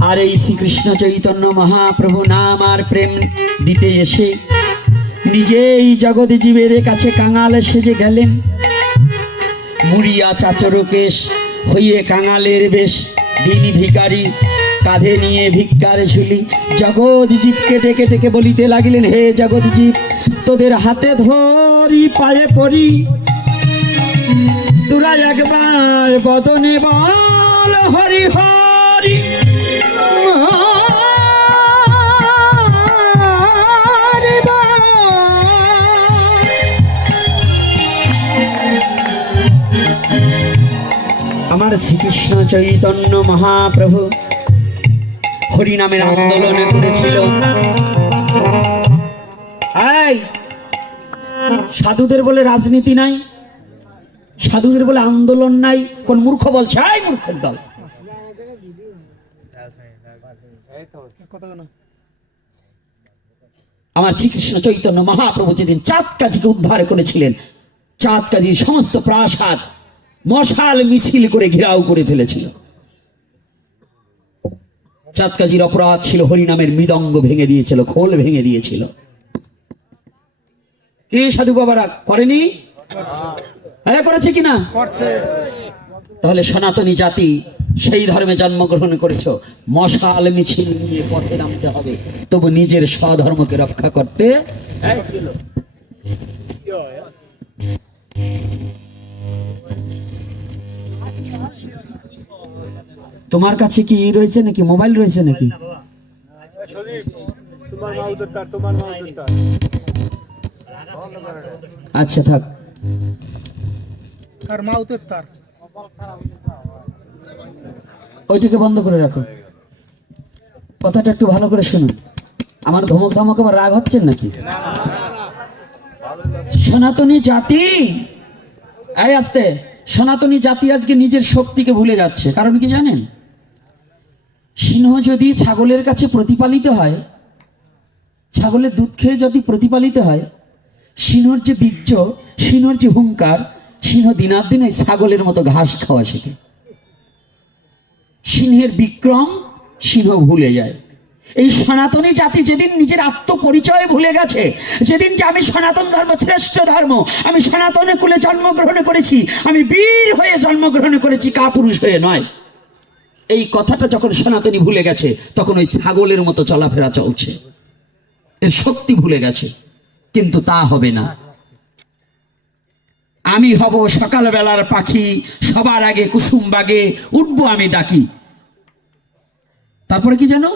আর এই শ্রীকৃষ্ণ চৈতন্য মহাপ্রভু নাম আর প্রেম দিতে এসে নিজেই জগৎ জীবের কাছে কাঙাল সেজে গেলেন। মুড়িয়া চাচরকেশ হইয়ে কাঙালের বেশ, দিন ভিখারি কাঁধে নিয়ে ভিক্ষার ঝুলি, জগৎ জীবকে ডেকে ডেকে বলিতে লাগিলেন, হে জগৎ জীব, তোদের হাতে ধরি পায়ে পড়ি, তোরা একবার বদনে বল হরি হরি। হরি বল। আমার শ্রীকৃষ্ণ চৈতন্য মহাপ্রভু হরিনামের আন্দোলন করেছিল। এই সাধুদের বলে রাজনীতি নাই, সাধুদের বলে আন্দোলন নাই, কোন মূর্খ বলছে? এই মূর্খের দল। আমার শ্রীকৃষ্ণ চৈতন্য মহাপ্রভু যেদিন চাঁদ কাজীকে উদ্ধার করেছিলেন, চাঁদ কাজী সমস্ত প্রাসাদ মশাল মিছিল করে ঘেরাও করে ফেলেছিল। চাঁদ কাজীর অপরাধ ছিল হরিনামের মৃদঙ্গ ভেঙে দিয়েছিল, খোল ভেঙে দিয়েছিল। কি সাধু বাবারা করেনি? হ্যাঁ করেছে কিনা? তাহলে সনাতনী জাতি সেই ধর্মে জন্মগ্রহণ করেছো, মশাল মিছিল নিয়ে পথে নামতে হবে, তবু নিজের স্বধর্মকে রক্ষা করতে। তোমার কাছে কি রয়েছে নাকি, মোবাইল রয়েছে নাকি? আচ্ছা থাক। ওইটাকে বন্ধ করে রাখো, কথাটা একটু ভালো করে শুনুন। আমার ধমক ধমক আবার রাগ হচ্ছেন নাকি? সনাতনী জাতি, এই আস্তে, সনাতনী জাতি আজকে নিজের শক্তিকে ভুলে যাচ্ছে। কারণ কি জানেন? সিংহ যদি ছাগলের কাছে প্রতিপালিত হয়, ছাগলের দুধ খেয়ে যদি প্রতিপালিত হয়, সিংহর যে বীর্য, সিংহর যে হুঙ্কার, সিংহ দিনাদিন ওই ছাগলের মতো ঘাস খাওয়া শেখে। সিংহের বিক্রম সিংহ ভুলে যায়। এই সনাতনী জাতি যেদিন নিজের আত্মপরিচয় ভুলে গেছে, যেদিন যে আমি সনাতন ধর্ম শ্রেষ্ঠ ধর্ম, আমি সনাতন কুলে জন্মগ্রহণ করেছি, আমি বীর হয়ে জন্মগ্রহণ করেছি, কাপুরুষ হয়ে নয়, এই কথাটা যখন সনাতনী ভুলে গেছে, তখন ওই ছাগলের মতো চলাফেরা চলছে, এর শক্তি ভুলে গেছে। কিন্তু তা হবে না। আমি হব সকালবেলার পাখি, সবার আগে কুসুম বাগে উঠবো আমি ডাকি। তারপরে কি জানো?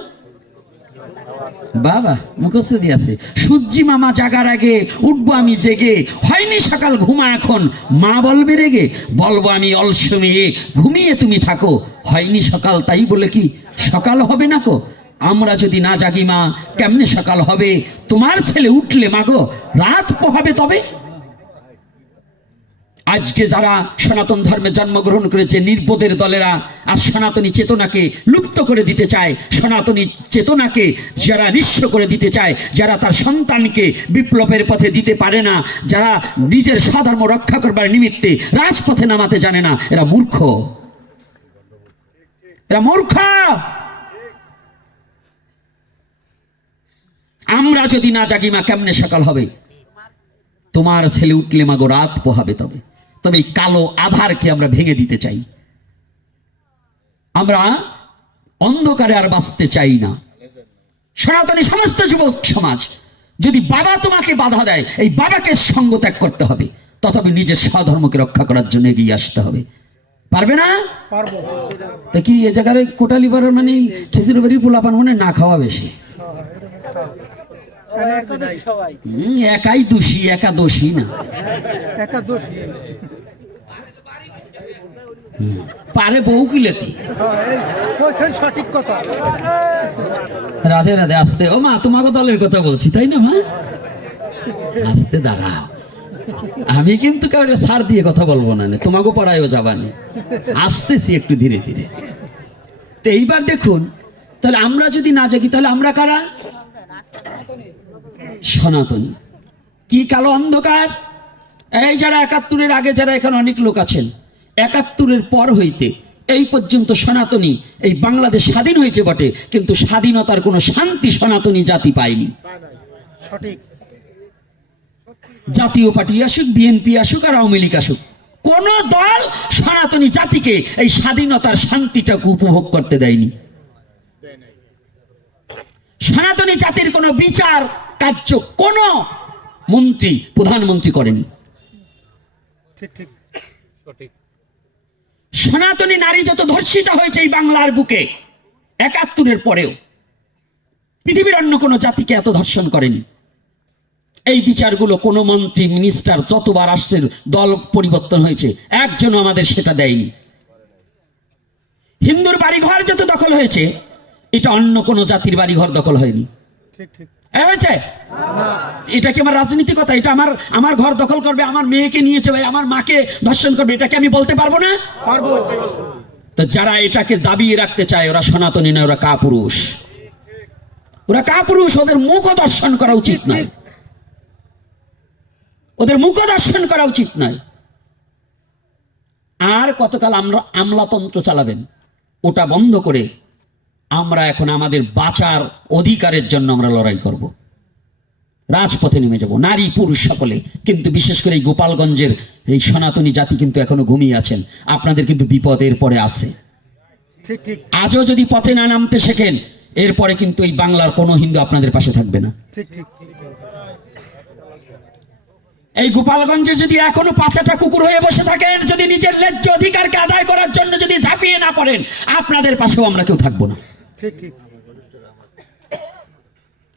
বাবা মুখস্থ দিয়েছে, সূর্যি মামা জাগার আগে উঠবো আমি জেগে, হয়নি সকাল ঘুমা এখন মা বলবে রেগে, বলবো আমি অলস মেয়ে ঘুমিয়ে তুমি থাকো, হয়নি সকাল তাই বলে কি সকাল হবে না কো, আমরা যদি না জাগি মা কেমনে সকাল হবে, তোমার ছেলে উঠলে মাগো রাত পোহাবে তবে। আজকে যারা সনাতন ধর্মে জন্মগ্রহণ করেছে নির্বোধের দলেরা আর সনাতনী চেতনাকে লুপ্ত করে দিতে চায়, সনাতনী চেতনাকে যারা নিঃস্ব করে দিতে চায়, যারা তার সন্তানকে বিপ্লবের পথে দিতে পারে না, যারা নিজের স্বধর্ম রক্ষা করবার নিমিত্তে রাজপথে নামাতে জানে না, এরা মূর্খ, এরা মূর্খ। আমরা যদি না জাগি মা কেমনে সকাল হবে, তোমার ছেলে উঠলে মাগো রাত পোহাবে তবে। তবে এই কালো আধারকে আমরা ভেঙে দিতে চাই, আমরা অন্ধকারে আর বাঁচতে চাই না। সনাতনী সমস্ত যুবক সমাজ যদি বাবা তোমাকে বাধা দেয়, এই বাবাকে সঙ্গ ত্যাগ করতে হবে, তথাপি নিজের স্বধর্মকে রক্ষা করার জন্য এগিয়ে আসতে হবে। পারবে না? পারবো। তা কি এ জায়গায় কোটালি বাড়ার মানে খেজুর বাড়ি পোলাপান মনে না খাওয়া বেশি, একাই দোষী একা দোষী না, পারে বউ কিলেতি। সঠিক কথা। রাধে রাধে। আসতে, ও মা তোমাকে দলের কথা বলছি তাই না মা, আসতে দাঁড়াও, আমি কিন্তু কাউকে ছাড় দিয়ে কথা বলবো না, তোমাকে পড়ায়ও যাবানি, আসতেছি একটু ধীরে ধীরে। তো এইবার দেখুন, তাহলে আমরা যদি না জাগি তাহলে আমরা কারা? সনাতনী। কি কালো অন্ধকার? এই যারা ৭১-এর আগে যারা এখানে অনেক লোক আছেন, ৭১-এর পর হইতে এই পর্যন্ত সনাতনী, এই বাংলাদেশ স্বাধীন হয়েছে বটে, কিন্তু স্বাধীনতার কোনো শান্তি সনাতনী জাতি পায়নি। সঠিক। জাতীয় পার্টি আসুক, বিএনপি আসুক আর আওয়ামী লীগ আসুক, কোন দল সনাতনী জাতিকে এই স্বাধীনতার শান্তিটাকে উপভোগ করতে দেয়নি। সনাতনী জাতির কোনো বিচার কার্য কোন মন্ত্রী প্রধানমন্ত্রী করেনি। সনাতনী নারী যত ধর্ষিত হয়েছে এই বাংলার বুকে ৭১-এর পরেও পৃথিবীর অন্য কোনো জাতিকে এত ধর্ষণ করেনি। এই বিচারগুলো কোন মন্ত্রী মিনিস্টার যতবার আসছে, দল পরিবর্তন হয়েছে, একজনও আমাদের সেটা দেয়নি। হিন্দুর বাড়িঘর যত দখল হয়েছে, এটা অন্য কোন জাতির বাড়িঘর দখল হয়নি। হয়েছে? এটা কি আমার রাজনীতি কথা? এটা আমার ঘর দখল করবে, আমার মেয়েকে নিয়েছে ভাই, আমার মাকে ধর্ষণ করবে, এটাকে আমি বলতে পারবো না? পারবো। তো যারা এটাকে দাবিয়ে রাখতে চায় ওরা সনাতনী নয়, ওরা কাপুরুষ, ওরা কাপুরুষ। ওদের মুখও দর্শন করা উচিত নয়, ওদের মুখও দর্শন করা উচিত নয়। আর কতকাল আমরা আমলাতন্ত্র চালাবেন? ওটা বন্ধ করে আমরা এখন আমাদের বাঁচার অধিকারের জন্য আমরা লড়াই করব, রাজপথে নেমে যাব, নারী পুরুষ সকলে। কিন্তু বিশেষ করে এই গোপালগঞ্জের এই সনাতনী জাতি কিন্তু এখনো ঘুমিয়ে আছেন, আপনাদের কিন্তু বিপদের পরে আছে। আজও যদি পথে না নামতে শেখেন, এরপরে কিন্তু এই বাংলার কোনো হিন্দু আপনাদের পাশে থাকবে না। এই গোপালগঞ্জে যদি এখনো পাঁচাটা কুকুর হয়ে বসে থাকেন, যদি নিজের ন্যায্য অধিকারকে আদায় করার জন্য যদি ঝাঁপিয়ে না পড়েন, আপনাদের পাশেও আমরা কেউ থাকবো না।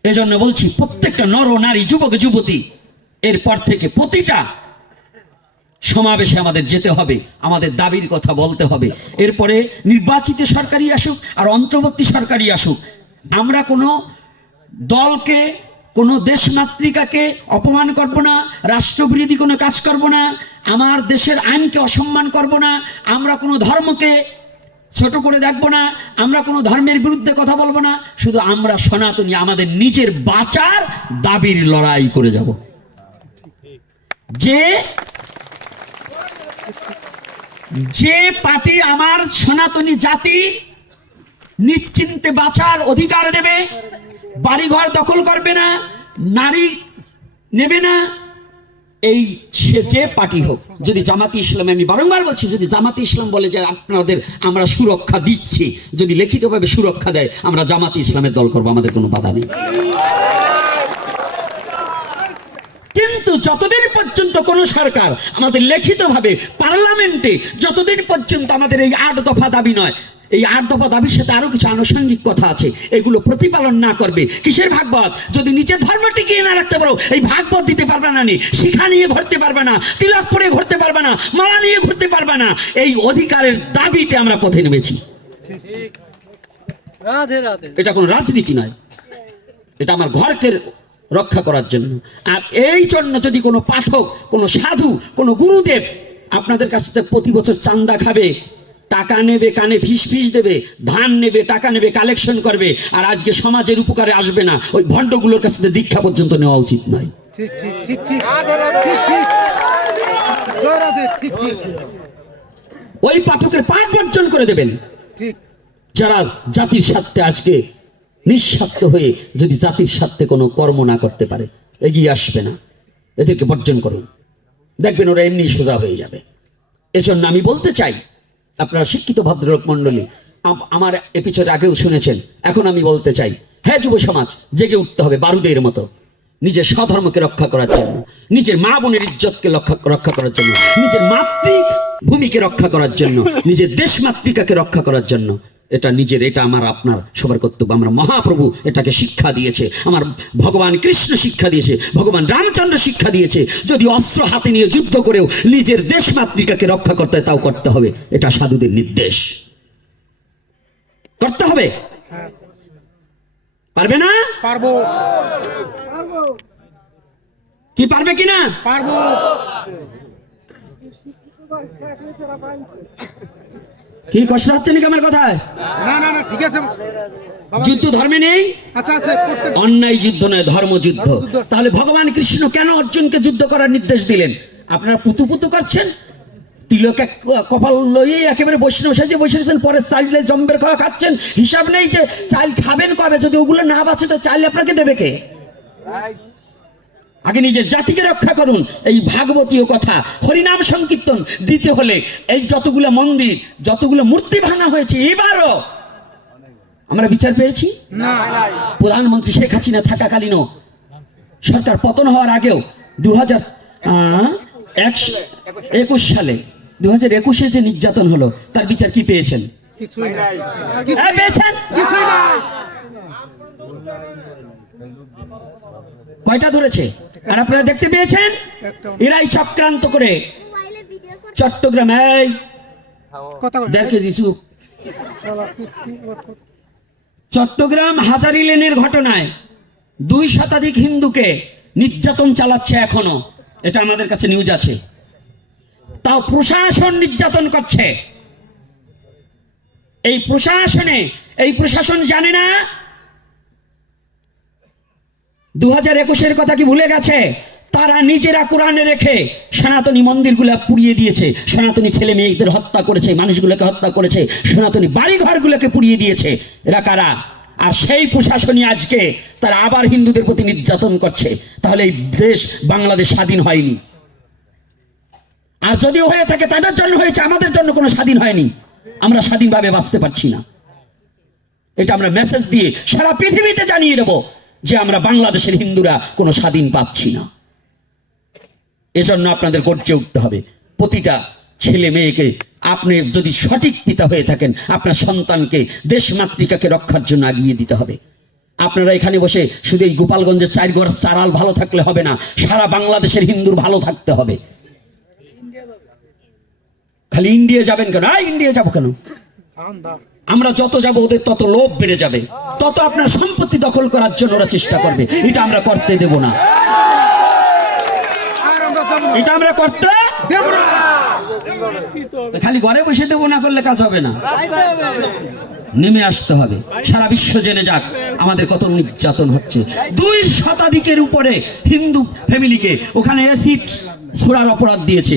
এজন্য বলছি, প্রত্যেকটা নর নারী, যুবক যুবতী, এরপর থেকে প্রতিটা সমাবেশে আমাদের যেতে হবে, আমাদের দাবির কথা বলতে হবে। এরপরে নির্বাচিত সরকারই আসুক আর অন্তর্বর্তী সরকারই আসুক, আমরা কোনো দলকে, কোনো দেশমাতৃকাকে অপমান করব না, রাষ্ট্রবিরোধী কোনো কাজ করব না, আমার দেশের আইনকে অসম্মান করব না, আমরা কোনো ধর্মকে ছোট করে দেখব না, আমরা কোনো ধর্মের বিরুদ্ধে কথা বলবো না। শুধু আমরা সনাতনী আমাদের নিজের বাঁচার দাবির লড়াই করে যাব। যে পার্টি আমার সনাতনী জাতি নিশ্চিন্তে বাঁচার অধিকার দেবে, বাড়িঘর দখল করবে না, নারী নেবে না, এই সে যে পার্টি হোক, যদি জামাতি ইসলাম, আমি বারংবার বলছি, যদি জামাতি ইসলাম বলে যে আপনাদের আমরা সুরক্ষা দিচ্ছি, যদি লিখিতভাবে সুরক্ষা দেয়, আমরা জামাতি ইসলামের দল করবো, আমাদের কোনো বাধা নেই। কিন্তু যতদিন পর্যন্ত কোন সরকার আমাদের লিখিতভাবে পার্লামেন্টে, যতদিন পর্যন্ত আমাদের এই ৮ দফা দাবি নয়, এই 8 দফা দাবির সাথে আরো কিছু আনুষঙ্গিক কথা আছে, এগুলো প্রতিপালন না করবে, কিসের ভাগবত? যদি নিজের ধর্ম টিকিয়ে না রাখতে পারো, এই ভাগবত দিতে পারবে না, শিখা নিয়ে ঘুরতে পারবে না, তিলক পরে ঘুরতে পারবে না, মালা নিয়ে ঘুরতে পারবে না। এই অধিকারের দাবিতে আমরা পথে নেমেছি। রাধে রাধে। এটা কোনো রাজনীতি নয়, এটা আমার ঘরকে রক্ষা করার জন্য। আর এই জন্য যদি কোনো পাঠক, কোনো সাধু, কোনো গুরুদেব আপনাদের কাছ থেকে প্রতি বছর চান্দা খাবে, টাকা নেবে, কানে ফিস ফিস দেবে, ধান নেবে, টাকা নেবে, কালেকশন করবে, আর আজকে সমাজের উপকারে আসবে না, ওই ভণ্ডগুলোর কাছ থেকে দীক্ষা পর্যন্ত নেওয়া উচিত নয়। ঠিক ঠিক ঠিক ঠিক ঠিক ঠিক জয় রাধে। ঠিক ঠিক ওই পাঠকের পাঠ বর্জন করে দেবেন ঠিক। যারা জাতির স্বার্থে আজকে নিঃস্বার্থ হয়ে যদি জাতির স্বার্থে কোনো কর্ম না করতে পারে, এগিয়ে আসবে না, এদেরকে বর্জন করুন, দেখবেন ওরা এমনি সোজা হয়ে যাবে। এজন্য আমি বলতে চাই, আপনারা শিক্ষিত ভদ্রলোক মণ্ডলী, আমার এপিসোড আগেও শুনেছেন, এখন আমি বলতে চাই, হ্যাঁ যুব সমাজ, জেগে উঠতে হবে বারুদের মতো, নিজের স্বধর্মকে রক্ষা করার জন্য, নিজের মা বোনের ইজ্জতকে রক্ষা করার জন্য, নিজের মাতৃভূমিকে রক্ষা করার জন্য, নিজের দেশ মাতৃকাকে রক্ষা করার জন্য। এটা নিজের, এটা আমার আপনার সবার কর্তব্য। আমরা মহাপ্রভু এটাকে শিক্ষা দিয়েছে, আমার ভগবান কৃষ্ণ শিক্ষা দিয়েছে, ভগবান রামচন্দ্র শিক্ষা দিয়েছে। যদি অস্ত্র হাতে নিয়ে যুদ্ধ করেও নিজের দেশ মাতৃকাকে রক্ষা করতে হয়, তাও করতে হবে। এটা সাধুদের নির্দেশ, করতে হবে। পারবে না? পারবো কি পারবে কিনা? পারবো। কি কষ্ট হচ্ছে নাকি আমার কথায়? না না না ঠিক আছে বাবা। যুদ্ধ ধর্মে নেই, আচ্ছা আচ্ছা প্রত্যেক অন্যায় যুদ্ধ নয়, ধর্মযুদ্ধ। তাহলে ভগবান কৃষ্ণ কেন অর্জুনকে যুদ্ধ করার নির্দেশ দিলেন? আপনারা পুতু পুতু করছেন, তিলকে কপাল লইয়ে একেবারে বৈষ্ণব সাজে বসেছেন, পরে চাইলে জম্বের খাওয়া খাচ্ছেন, হিসাব নেই যে চাল খাবেন কবে, যদি ওগুলো না বাঁচে তো চাল আপনাকে দেবে কে? আগে নিজের জাতিকে রক্ষা করুন। এই ভাগবতীয় কথা, হরিনাম সংকীর্তন দিতে হলে এই যতগুলো মন্দির, যতগুলো মূর্তি ভাঙা হয়েছে, এবারও আমরা বিচার পেয়েছি না। প্রধানমন্ত্রী শেখ হাসিনা থাকাকালীনও, সরকার পতন হওয়ার আগেও 2021 সালে 2021-এ যে নির্যাতন হলো, তার বিচার কি পেয়েছেন? কিছুই নাই। পেয়েছেন? কিছুই নাই। কয়টা ধরেছে? আর আপনারা দেখতে পেয়েছেন? এরাই চক্রান্ত করে চট্টগ্রাম, এই কথা 1.5 কেজি চুপ, চট্টগ্রাম হাজারি লেনের ঘটনায় 2 শতাধিক হিন্দুকে নির্যাতন চালাচ্ছে এখনো, এটা আমাদের কাছে নিউজ আছে। তাও প্রশাসন নির্যাতন করছে। এই প্রশাসন জানে না 2021-এর কথা কি ভুলে গেছে? তারা নিজেরা কোরআনে রেখে সনাতনী মন্দিরগুলো পুড়িয়ে দিয়েছে, সনাতনী ছেলে মেয়েদের হত্যা করেছে, মানুষগুলোকে হত্যা করেছে, সনাতনী বাড়িঘরগুলোকে পুড়িয়ে দিয়েছে। এরা কারা? আর সেই প্রশাসনই আজকে তারা আবার হিন্দুদের প্রতি নির্যাতন করছে। তাহলে এই দেশ বাংলাদেশ স্বাধীন হয়নি। আর যদিও হয়ে থাকে তাদের জন্য হয়েছে, আমাদের জন্য কোনো স্বাধীন হয়নি। আমরা স্বাধীনভাবে বাঁচতে পারছি না। এটা আমরা মেসেজ দিয়ে সারা পৃথিবীতে জানিয়ে দেব যে আমরা বাংলাদেশের হিন্দুরা কোনো স্বাধীন পাচ্ছি না। এজন্য আপনাদের গর্জে উঠতে হবে। প্রতিটা ছেলে মেয়েকে, আপনি যদি সঠিক পিতা হয়ে থাকেন, আপনার সন্তানকে দেশ মাতৃকাকে রক্ষার জন্য এগিয়ে দিতে হবে। আপনারা এখানে বসে শুধু এই গোপালগঞ্জের 4 ঘর চারাল ভালো থাকলে হবে না, সারা বাংলাদেশের হিন্দুর ভালো থাকতে হবে। খালি ইন্ডিয়া যাবেন কেন? ইন্ডিয়া যাবো কেন? আমরা যত যাব ওদের তত লোভ বেড়ে যাবে, তত আপনার সম্পত্তি দখল করার জন্য ওরা চেষ্টা করবে। এটা আমরা করতে দেব না, এটা আমরা করতে দেব না। খালি ঘরে বসে দেবো না করলে কাজ হবে না, নেমে আসতে হবে। সারা বিশ্ব জেনে যাক আমাদের কত নির্যাতন হচ্ছে। 2 শতাধিকের উপরে হিন্দু ফ্যামিলিকে ওখানে অ্যাসিড ছোড়ার অপরাধ দিয়েছে,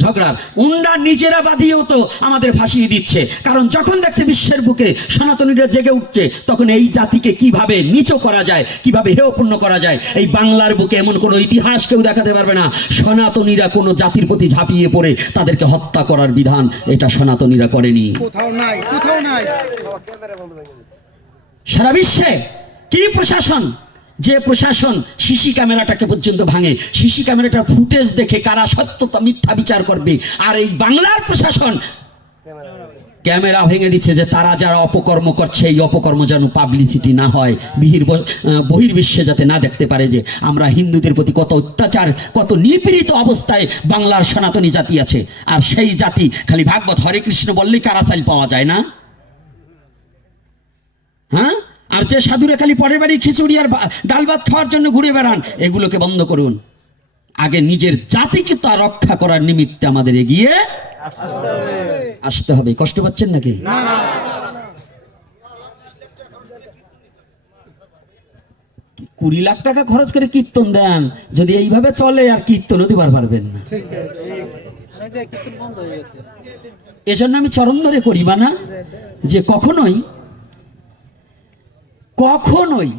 ঝগড়ার উন্ডা নিজেরা বাঁধিয়েও তো আমাদের ভাসিয়ে দিচ্ছে। কারণ যখন দেখছে বিশ্বের বুকে সনাতনীরা জেগে উঠছে, তখন এই জাতিকে কিভাবে নিচু করা যায়, কিভাবে হেয়পূর্ণ করা যায়। এই বাংলার বুকে এমন কোনো ইতিহাস কেউ দেখাতে পারবে না সনাতনীরা কোনো জাতির প্রতি ঝাঁপিয়ে পড়ে তাদেরকে হত্যা করার বিধান এটা সনাতনীরা করেনি। কোথাও নাই, কোথাও নাই। সারা বিশ্বে কি প্রশাসন, যে প্রশাসন সিসি ক্যামেরাটাকে পর্যন্ত ভাঙে, সিসি ক্যামেরাটার ফুটেজ দেখে কারা সত্যতা মিথ্যা বিচার করবে। আর এই বাংলার প্রশাসন ক্যামেরা ভেঙে দিচ্ছে যে তারা যারা অপকর্ম করছে এই অপকর্ম যেন পাবলিসিটি না হয়, বহির্বিশ্বে যাতে না দেখতে পারে যে আমরা হিন্দুদের প্রতি কত অত্যাচার, কত নিপীড়িত অবস্থায় বাংলার সনাতনী জাতি আছে। আর সেই জাতি খালি ভাগবত হরে কৃষ্ণ বললেই কারাচাইল পাওয়া যায় না, হ্যাঁ? আর যে সাধুরে খালি পরের বাড়ি খিচুড়ি আর ডাল ভাত খাওয়ার জন্য ঘুরে বেড়ান, এগুলোকে বন্ধ করুন। আগে নিজের জাতিকে তা রক্ষা করার নিমিত্তে আমাদের এগিয়ে আসতে হবে। কষ্ট পাচ্ছেন নাকি? 20 লাখ টাকা খরচ করে কীর্তন দেন, যদি এইভাবে চলে আর কীর্তনও দিবার পারবেন না। এজন্য আমি চরণ ধরে করিবা না যে কখনোই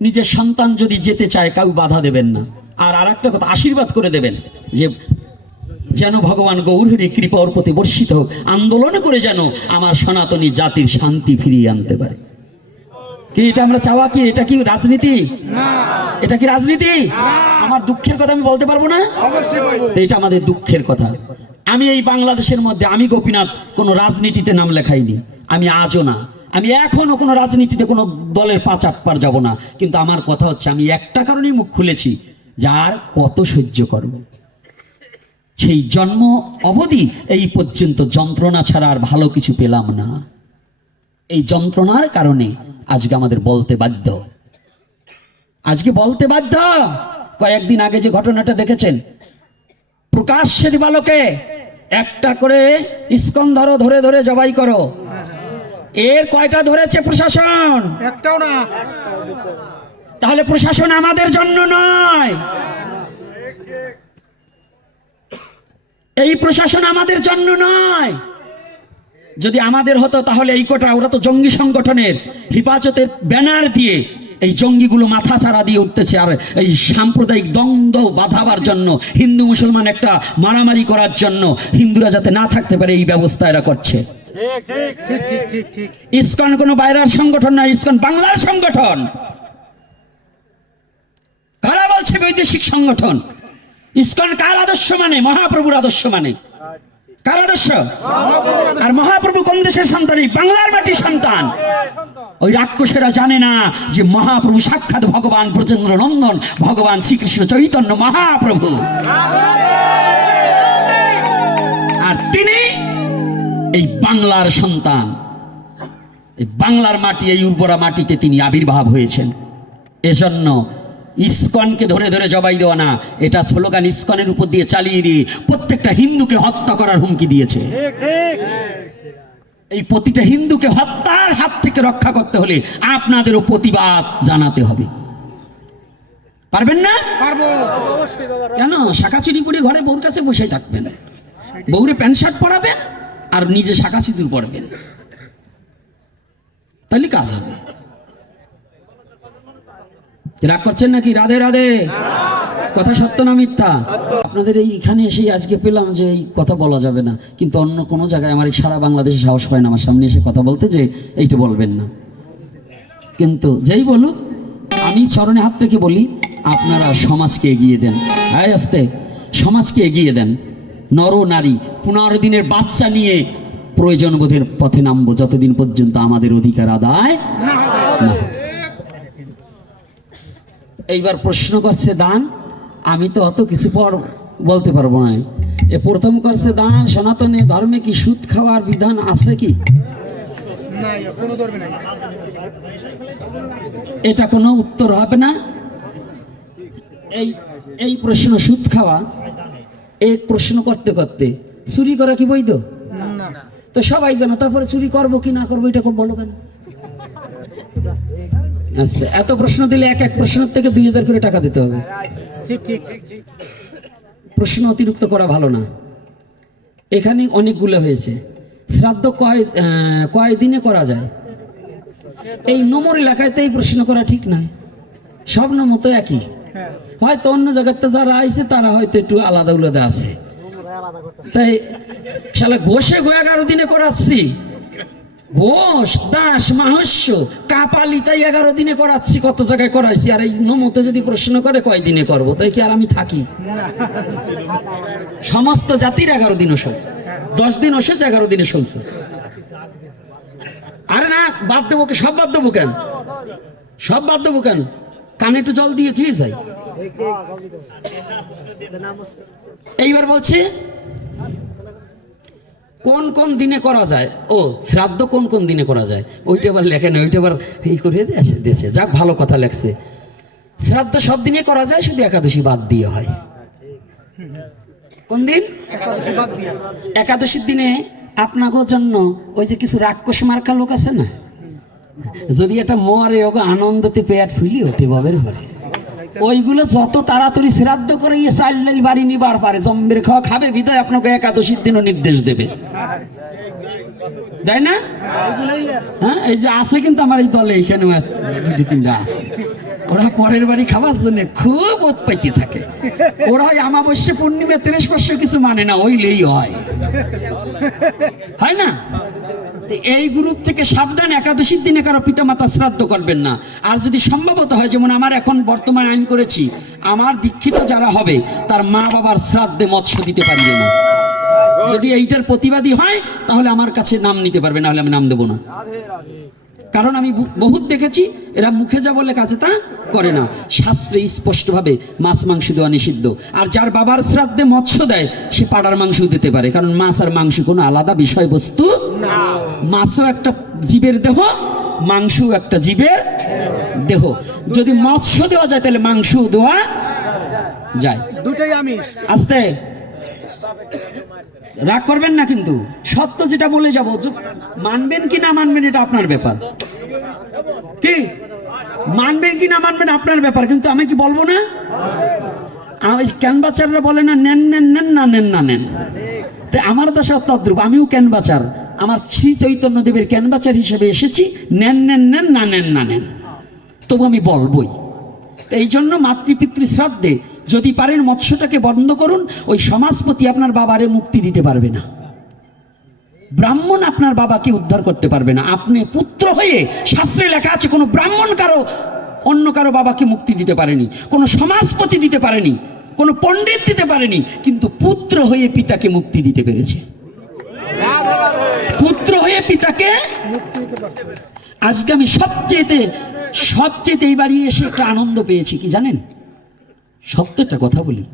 নিজের সন্তান যদি যেতে চায় কাউ বাধা দেবেন না। আর আরেকটা কথা, আশীর্বাদ করে দেবেন যে যেন ভগবান গৌরহরি কৃপা ওর প্রতি বর্ষিত হোক, আন্দোলন করে যেন আমার সনাতনী জাতির শান্তি ফিরিয়ে আনতে পারে। কি এটা আমরা চাওয়া? কি এটা কি রাজনীতি? এটা কি রাজনীতি? আমার দুঃখের কথা আমি বলতে পারবো না? তো এটা আমাদের দুঃখের কথা। আমি এই বাংলাদেশের মধ্যে, আমি গোপীনাথ কোনো রাজনীতিতে নাম লেখাইনি, আমি আজও না, আমি এখনো কোনো রাজনীতিতে কোনো দলের পা চাটপার যাব না। কিন্তু আমার কথা হচ্ছে, আমি একটা কারণেই মুখ খুলেছি, যার কত সহ্য করব। সেই জন্ম অবধি এই পর্যন্ত যন্ত্রণা ছাড়া আর ভালো কিছু পেলাম না। এই যন্ত্রণার কারণে আজকে আমাদের বলতে বাধ্য, আজকে বলতে বাধ্য। কয়েকদিন আগে যে ঘটনাটা দেখেছেন, প্রকাশ্যে দিবালোকে একটা করে ইস্কন ধরে ধরে জবাই করো, এর কয়টা ধরেছে প্রশাসন? একটাও না। তাহলে প্রশাসন আমাদের জন্য নয়, এই প্রশাসন আমাদের জন্য নয়। যদি আমাদের হতো তাহলে এই কোটা, ওরা তো জঙ্গি সংগঠনের হেফাজতের ব্যানার দিয়ে এই জঙ্গিগুলো মাথা চারা দিয়ে উঠতেছে, আর এই সাম্প্রদায়িক দ্বন্দ্ব বাঁধাবার জন্য, হিন্দু মুসলমান একটা মারামারি করার জন্য, হিন্দুরা যাতে না থাকতে পারে এই ব্যবস্থা এরা করছে। ইসকন কোনো বাইরের সংগঠন না, ইসকন বাংলার সংগঠন। কারা বলছে বৈদেশিক সংগঠন? ইসকন কার আদর্শ মানে? মহাপ্রভুর আদর্শ মানে। কার আদর্শ? আর মহাপ্রভু কোন দেশের সন্তান? এই বাংলার মাটির সন্তান। ওই রাক্ষসেরা জানে না যে মহাপ্রভু সাক্ষাৎ ভগবান ব্রজেন্দ্র নন্দন, ভগবান শ্রীকৃষ্ণ চৈতন্য মহাপ্রভু। আর তিনি এই বাংলার সন্তান, এই বাংলার মাটি, এই উর্বরা মাটিতে তিনি আবির্ভাব হয়েছেন। এজন্য ইসকনকে ধরে ধরে জবাই দেওয়া না, এটা স্লোগান ইসকনের উপর দিয়ে চালিয়ে দিয়ে প্রত্যেকটা হিন্দুকে হত্যা করার হুমকি দিয়েছে। এই প্রতিটা হিন্দুকে হত্যার হাত থেকে রক্ষা করতে হলে আপনাদেরও প্রতিবাদ জানাতে হবে। পারবেন না? কেন শাখা চুরি করে ঘরে বউর কাছে বসে থাকবেন? বউরে প্যান্ট শার্ট পরাবেন আর নিজে শাখা সিঁদুর পরবেন, তাহলে কাজ হবে। রাগ করছেন নাকি? রাধে রাধে। কথা সত্য না মিথ্যা? আপনাদের এইখানে এসে আজকে পেলাম যে এই কথা বলা যাবে না, কিন্তু অন্য কোনো জায়গায় আমার এই সারা বাংলাদেশে সাহস পায় না আমার সামনে এসে কথা বলতে যে এইটা বলবেন না। কিন্তু যেই বলুক, আমি চরণে হাত রেখে বলি, আপনারা সমাজকে এগিয়ে দেন, আস্তে সমাজকে এগিয়ে দেন। নর নারী 15 দিনের বাচ্চা নিয়ে প্রয়োজন বোধের পথে নামবো, যতদিন পর্যন্ত আমাদের অধিকার আদায় না হবে। এইবার প্রশ্ন করছে দান, আমি তো অত কিছু পর বলতে পারবো না। এ প্রথম করছে দান, সনাতনে ধর্মে কি সুদ খাওয়ার বিধান আছে কি? এটা কোনো উত্তর হবে না। এই প্রশ্ন সুদ খাওয়া, এক প্রশ্ন করতে করতে চুরি করা কি বৈধ? তো সবাই জানো, তারপরে চুরি করবো কি না করবো এটা খুব বলো কেন? আচ্ছা, এত প্রশ্ন দিলে এক এক প্রশ্নের থেকে 2000 করে টাকা দিতে হবে। প্রশ্ন অতিরিক্ত করা ভালো না। এখানে অনেকগুলো হয়েছে। শ্রাদ্ধ কয় দিনে করা যায়? এই নম্বর এলাকায় তো এই প্রশ্ন করা ঠিক নয়। সব নম্বর তো একই, হয়তো অন্য জায়গাতে যারা আইছে তারা হয়তো একটু আলাদা উলাদা আছে। তাই শালা ঘষে 11 দিনে করাচ্ছি, ঘোষ দাস মাহস্য কাপালি তাই 11 দিনে করাচ্ছি, কত জায়গায় করাইছি। আর এই নমতে যদি প্রশ্ন করে কয় দিনে করবো, তাই কি আর আমি থাকি? সমস্ত জাতির 11 দিন ওষুধ, 10 দিন ওষুধ, 11 দিনে চলছে। আরে না, বাদ দেবো কি? সব বাদ দেবো কেন? সব বাদ দেবো কেন? কানে একটু জল দিয়ে ধুয়ে যাই। এইবার বলছে কোন কোন দিনে করা যায়। ও শ্রাদ্ধ কোন কোন দিনে করা যায়, ওইটা আবার লেখে না, ওইটা আবার এই করে দিয়েছে। যাক, ভালো কথা লেখছে। শ্রাদ্ধ সব দিনে করা যায়, শুধু একাদশী বাদ দিয়ে হয়। কোন দিন? একাদশীর দিনে আপনাদের জন্য ওই যে কিছু রাক্ষস মার্কা লোক আছে না, যদি এটা মরে ওকে আনন্দতে পেট ফুলি হতে বাবের পরে, ওইগুলো যত তাড়াতাড়ি শ্রাদ্ধ করে ইয়ে চাল ডাল বাড়ি নিবার পারে, জম্বের খাওয়া খাবে, বিদায় আপনাকে একাদশীর দিনও নির্দেশ দেবে, তাই না? হ্যাঁ, এই যে আছে কিন্তু আমার এই দলে এখানে 2-3টা আছে, ওরা পরের বাড়ি খাবার জন্য খুব উৎপাইতে থাকে। ওরা ওই অমাবস্যা পূর্ণিমা 33 কিছু মানে না, ওইলেই হয় না? এই গ্রুপ থেকে সাবধান, একাদশীর দিনে কারো পিতামাতা শ্রাদ্ধ করবেন না। আর যদি সম্ভবত হয়, যেমন আমার এখন বর্তমান আইন করেছি, আমার দীক্ষিত যারা হবে তার মা বাবার শ্রাদ্ধে মৎস্য দিতে পারবে না। যদি এইটার প্রতিবাদী হয় তাহলে আমার কাছে নাম নিতে পারবে, নাহলে আমি নাম দেবো না। কারণ আমি বহুত দেখেছি, এরা মুখে যা বলে কাছে তা করে না। শাস্ত্রে স্পষ্টভাবে মাছ মাংস দেওয়া নিষিদ্ধ। আর যার বাবার শ্রাদ্ধে মৎস্য দেয় সে পাড়ার মাংস দিতে পারে, কারণ মাছ আর মাংস কোনো আলাদা বিষয়বস্তু না। মাছও একটা জীবের দেহ, মাংসও একটা জীবের দেহ। যদি মৎস্য দেওয়া যায় তাহলে মাংস দেওয়া যায়, দুটোই আমিষ। আস্তে রাগ করবেন না, কিন্তু সত্য যেটা বলে যাবো, মানবেন কি না মানবেন এটা আপনার ব্যাপার। কি মানবেন কি না মানবেন আপনার ব্যাপার, কিন্তু আমি কি বলবো না? ক্যানবাচাররা বলে না নেন নেন নেন, না নেন না নেন। তাই আমার দশা তদ্রূপ, আমিও ক্যানবাচার, আমার শ্রী চৈতন্য দেবের ক্যানবাচার হিসেবে এসেছি। নেন নেন নেন, না নেন না নেন, তবু আমি বলবই। এই জন্য মাতৃপিতৃ শ্রাদ্ধে যদি পারেন মৎস্যটাকে বন্ধ করুন। ওই সমাজপতি আপনার বাবারে মুক্তি দিতে পারবে না, ব্রাহ্মণ আপনার বাবাকে উদ্ধার করতে পারবে না। আপনি পুত্র হয়ে, শাস্ত্রে লেখা আছে, কোনো ব্রাহ্মণ অন্য কারো বাবাকে মুক্তি দিতে পারেনি, কোনো সমাজপতি দিতে পারেনি, কোনো পণ্ডিত দিতে পারেনি, কিন্তু পুত্র হয়ে পিতাকে মুক্তি দিতে পেরেছে। পুত্র হয়ে পিতাকে আজকে আমি সবচেয়ে এই বাড়ি এসে একটা আনন্দ পেয়েছি, কি জানেন? সত্য একটা কথা বলি,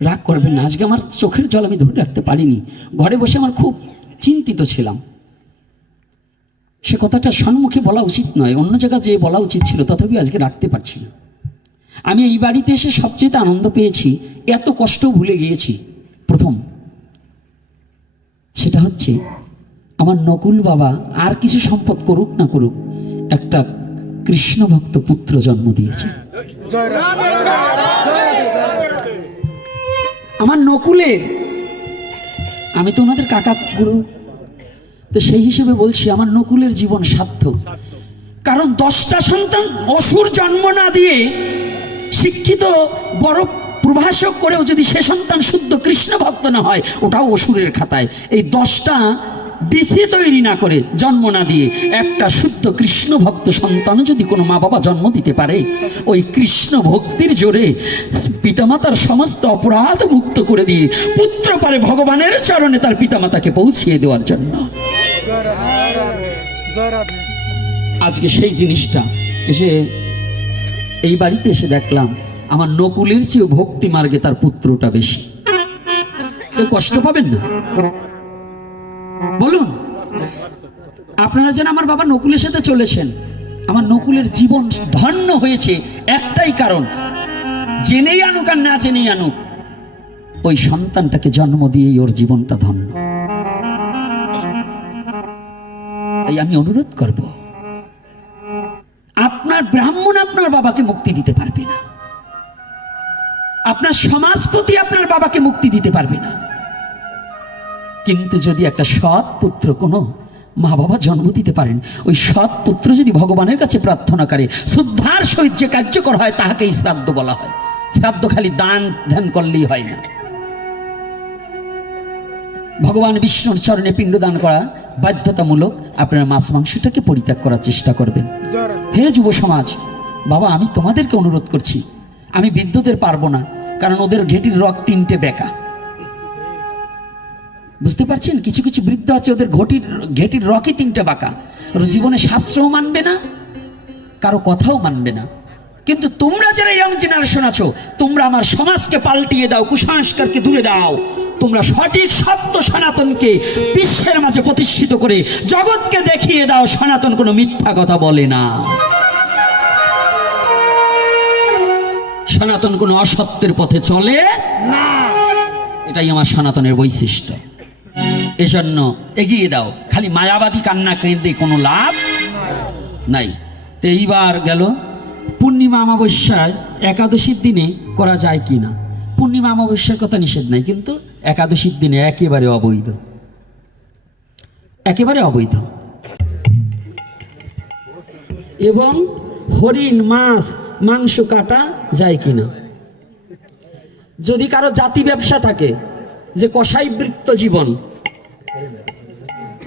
রাগ করবেন না। আজকে আমার চোখের জল আমি ধরে রাখতে পারিনি, ঘরে বসে আমার খুব চিন্তিত ছিলাম। সে কথাটা সম্মুখে বলা উচিত নয়, অন্য জায়গায় যে বলা উচিত ছিল, তথাপি আজকে রাখতে পারছি না। আমি এই বাড়িতে এসে সবচেয়ে আনন্দ পেয়েছি, এত কষ্ট ভুলে গিয়েছি। প্রথম সেটা হচ্ছে আমার নকুল বাবা আর কিছু সম্পদ করুক না করুক, একটা কৃষ্ণ ভক্ত পুত্র জন্ম দিয়েছে। আমার নকুলের, আমি তো ওনাদের কাকা গুরু, তো সেই হিসেবে বলছি আমার নকুলের জীবন সার্থক। কারণ 10টা সন্তান অসুর জন্ম না দিয়ে শিক্ষিত বড় প্রভাষক করেও যদি সে সন্তান শুদ্ধ কৃষ্ণ ভক্ত না হয়, ওটাও অসুরের খাতায়। এই 10টা ডিসি তৈরি না করে, জন্ম না দিয়ে একটা শুদ্ধ কৃষ্ণ ভক্ত সন্তান যদি কোনো মা বাবা জন্ম দিতে পারে, ওই কৃষ্ণ ভক্তির জোরে পিতামাতার সমস্ত অপরাধ মুক্ত করে দিয়ে পুত্র পারে ভগবানের চরণে তার পিতামাতাকে পৌঁছিয়ে দেওয়ার জন্য। আজকে সেই জিনিসটা এসে এই বাড়িতে এসে দেখলাম, আমার নকুলের চেয়েও ভক্তি মার্গে তার পুত্রটা বেশি। কেউ কষ্ট পাবেন না বলুন? আপনারা যেন আমার বাবা নকুলের সাথে চলেছেন, আমার নকুলের জীবন ধন্য হয়েছে একটাই কারণ, জেনেই আনুক আর না জেনেই আনুক, ওই সন্তানটাকে জন্ম দিয়েই ওর জীবনটা ধন্য। তাই আমি অনুরোধ করব, আপনার ব্রাহ্মণ আপনার বাবাকে মুক্তি দিতে পারবে না, আপনার সমাজপতি আপনার বাবাকে মুক্তি দিতে পারবে না, কিন্তু যদি একটা সৎ পুত্র কোনো মা বাবা জন্ম দিতে পারেন, ওই সৎ পুত্র যদি ভগবানের কাছে প্রার্থনা করে, শ্রদ্ধার সহিত যে কার্যকর হয় তাহাকেই শ্রাদ্ধ বলা হয়। শ্রাদ্ধ খালি দান ধ্যান করলেই হয় না। ভগবান বিষ্ণুর চরণে পিণ্ডদান করা বাধ্যতামূলক। আপনারা মাছ মাংসটাকে পরিত্যাগ করার চেষ্টা করবেন। হে যুব সমাজ, বাবা আমি তোমাদেরকে অনুরোধ করছি, আমি বৃদ্ধদের পারবো না, কারণ ওদের ঘেটির রক 3টে বেঁকা। বুঝতে পারছেন, কিছু কিছু বৃদ্ধ আছে ওদের ঘেটির রকই 3টে বাঁকা। ওরা জীবনে শাস্ত্রও মানবে না, কারো কথাও মানবে না। কিন্তু তোমরা যারা ইয়ং জেনারেশন আছো, তোমরা আমার সমাজকে পাল্টিয়ে দাও, কুসংস্কারকে দূরে দাও। তোমরা সঠিক সত্য সনাতনকে বিশ্বের মাঝে প্রতিষ্ঠিত করে জগৎকে দেখিয়ে দাও সনাতন কোনো মিথ্যা কথা বলে না, সনাতন কোনো অসত্যের পথে চলে না। এটাই আমার সনাতনের বৈশিষ্ট্য। এজন্য এগিয়ে দাও। খালি মায়াবাদী কান্না কেঁদে কোনো লাভ নাই। তো এইবার গেল পূর্ণিমা অমাবস্যায় একাদশীর দিনে করা যায় কি না। পূর্ণিমা অমাবস্যার কথা নিষেধ নাই, কিন্তু একাদশীর দিনে একেবারে অবৈধ, একেবারে অবৈধ। এবং হরিণ মাছ মাংস কাটা যায় কিনা। যদি কারো জাতি ব্যবসা থাকে, যে কসাই বৃত্ত জীবন,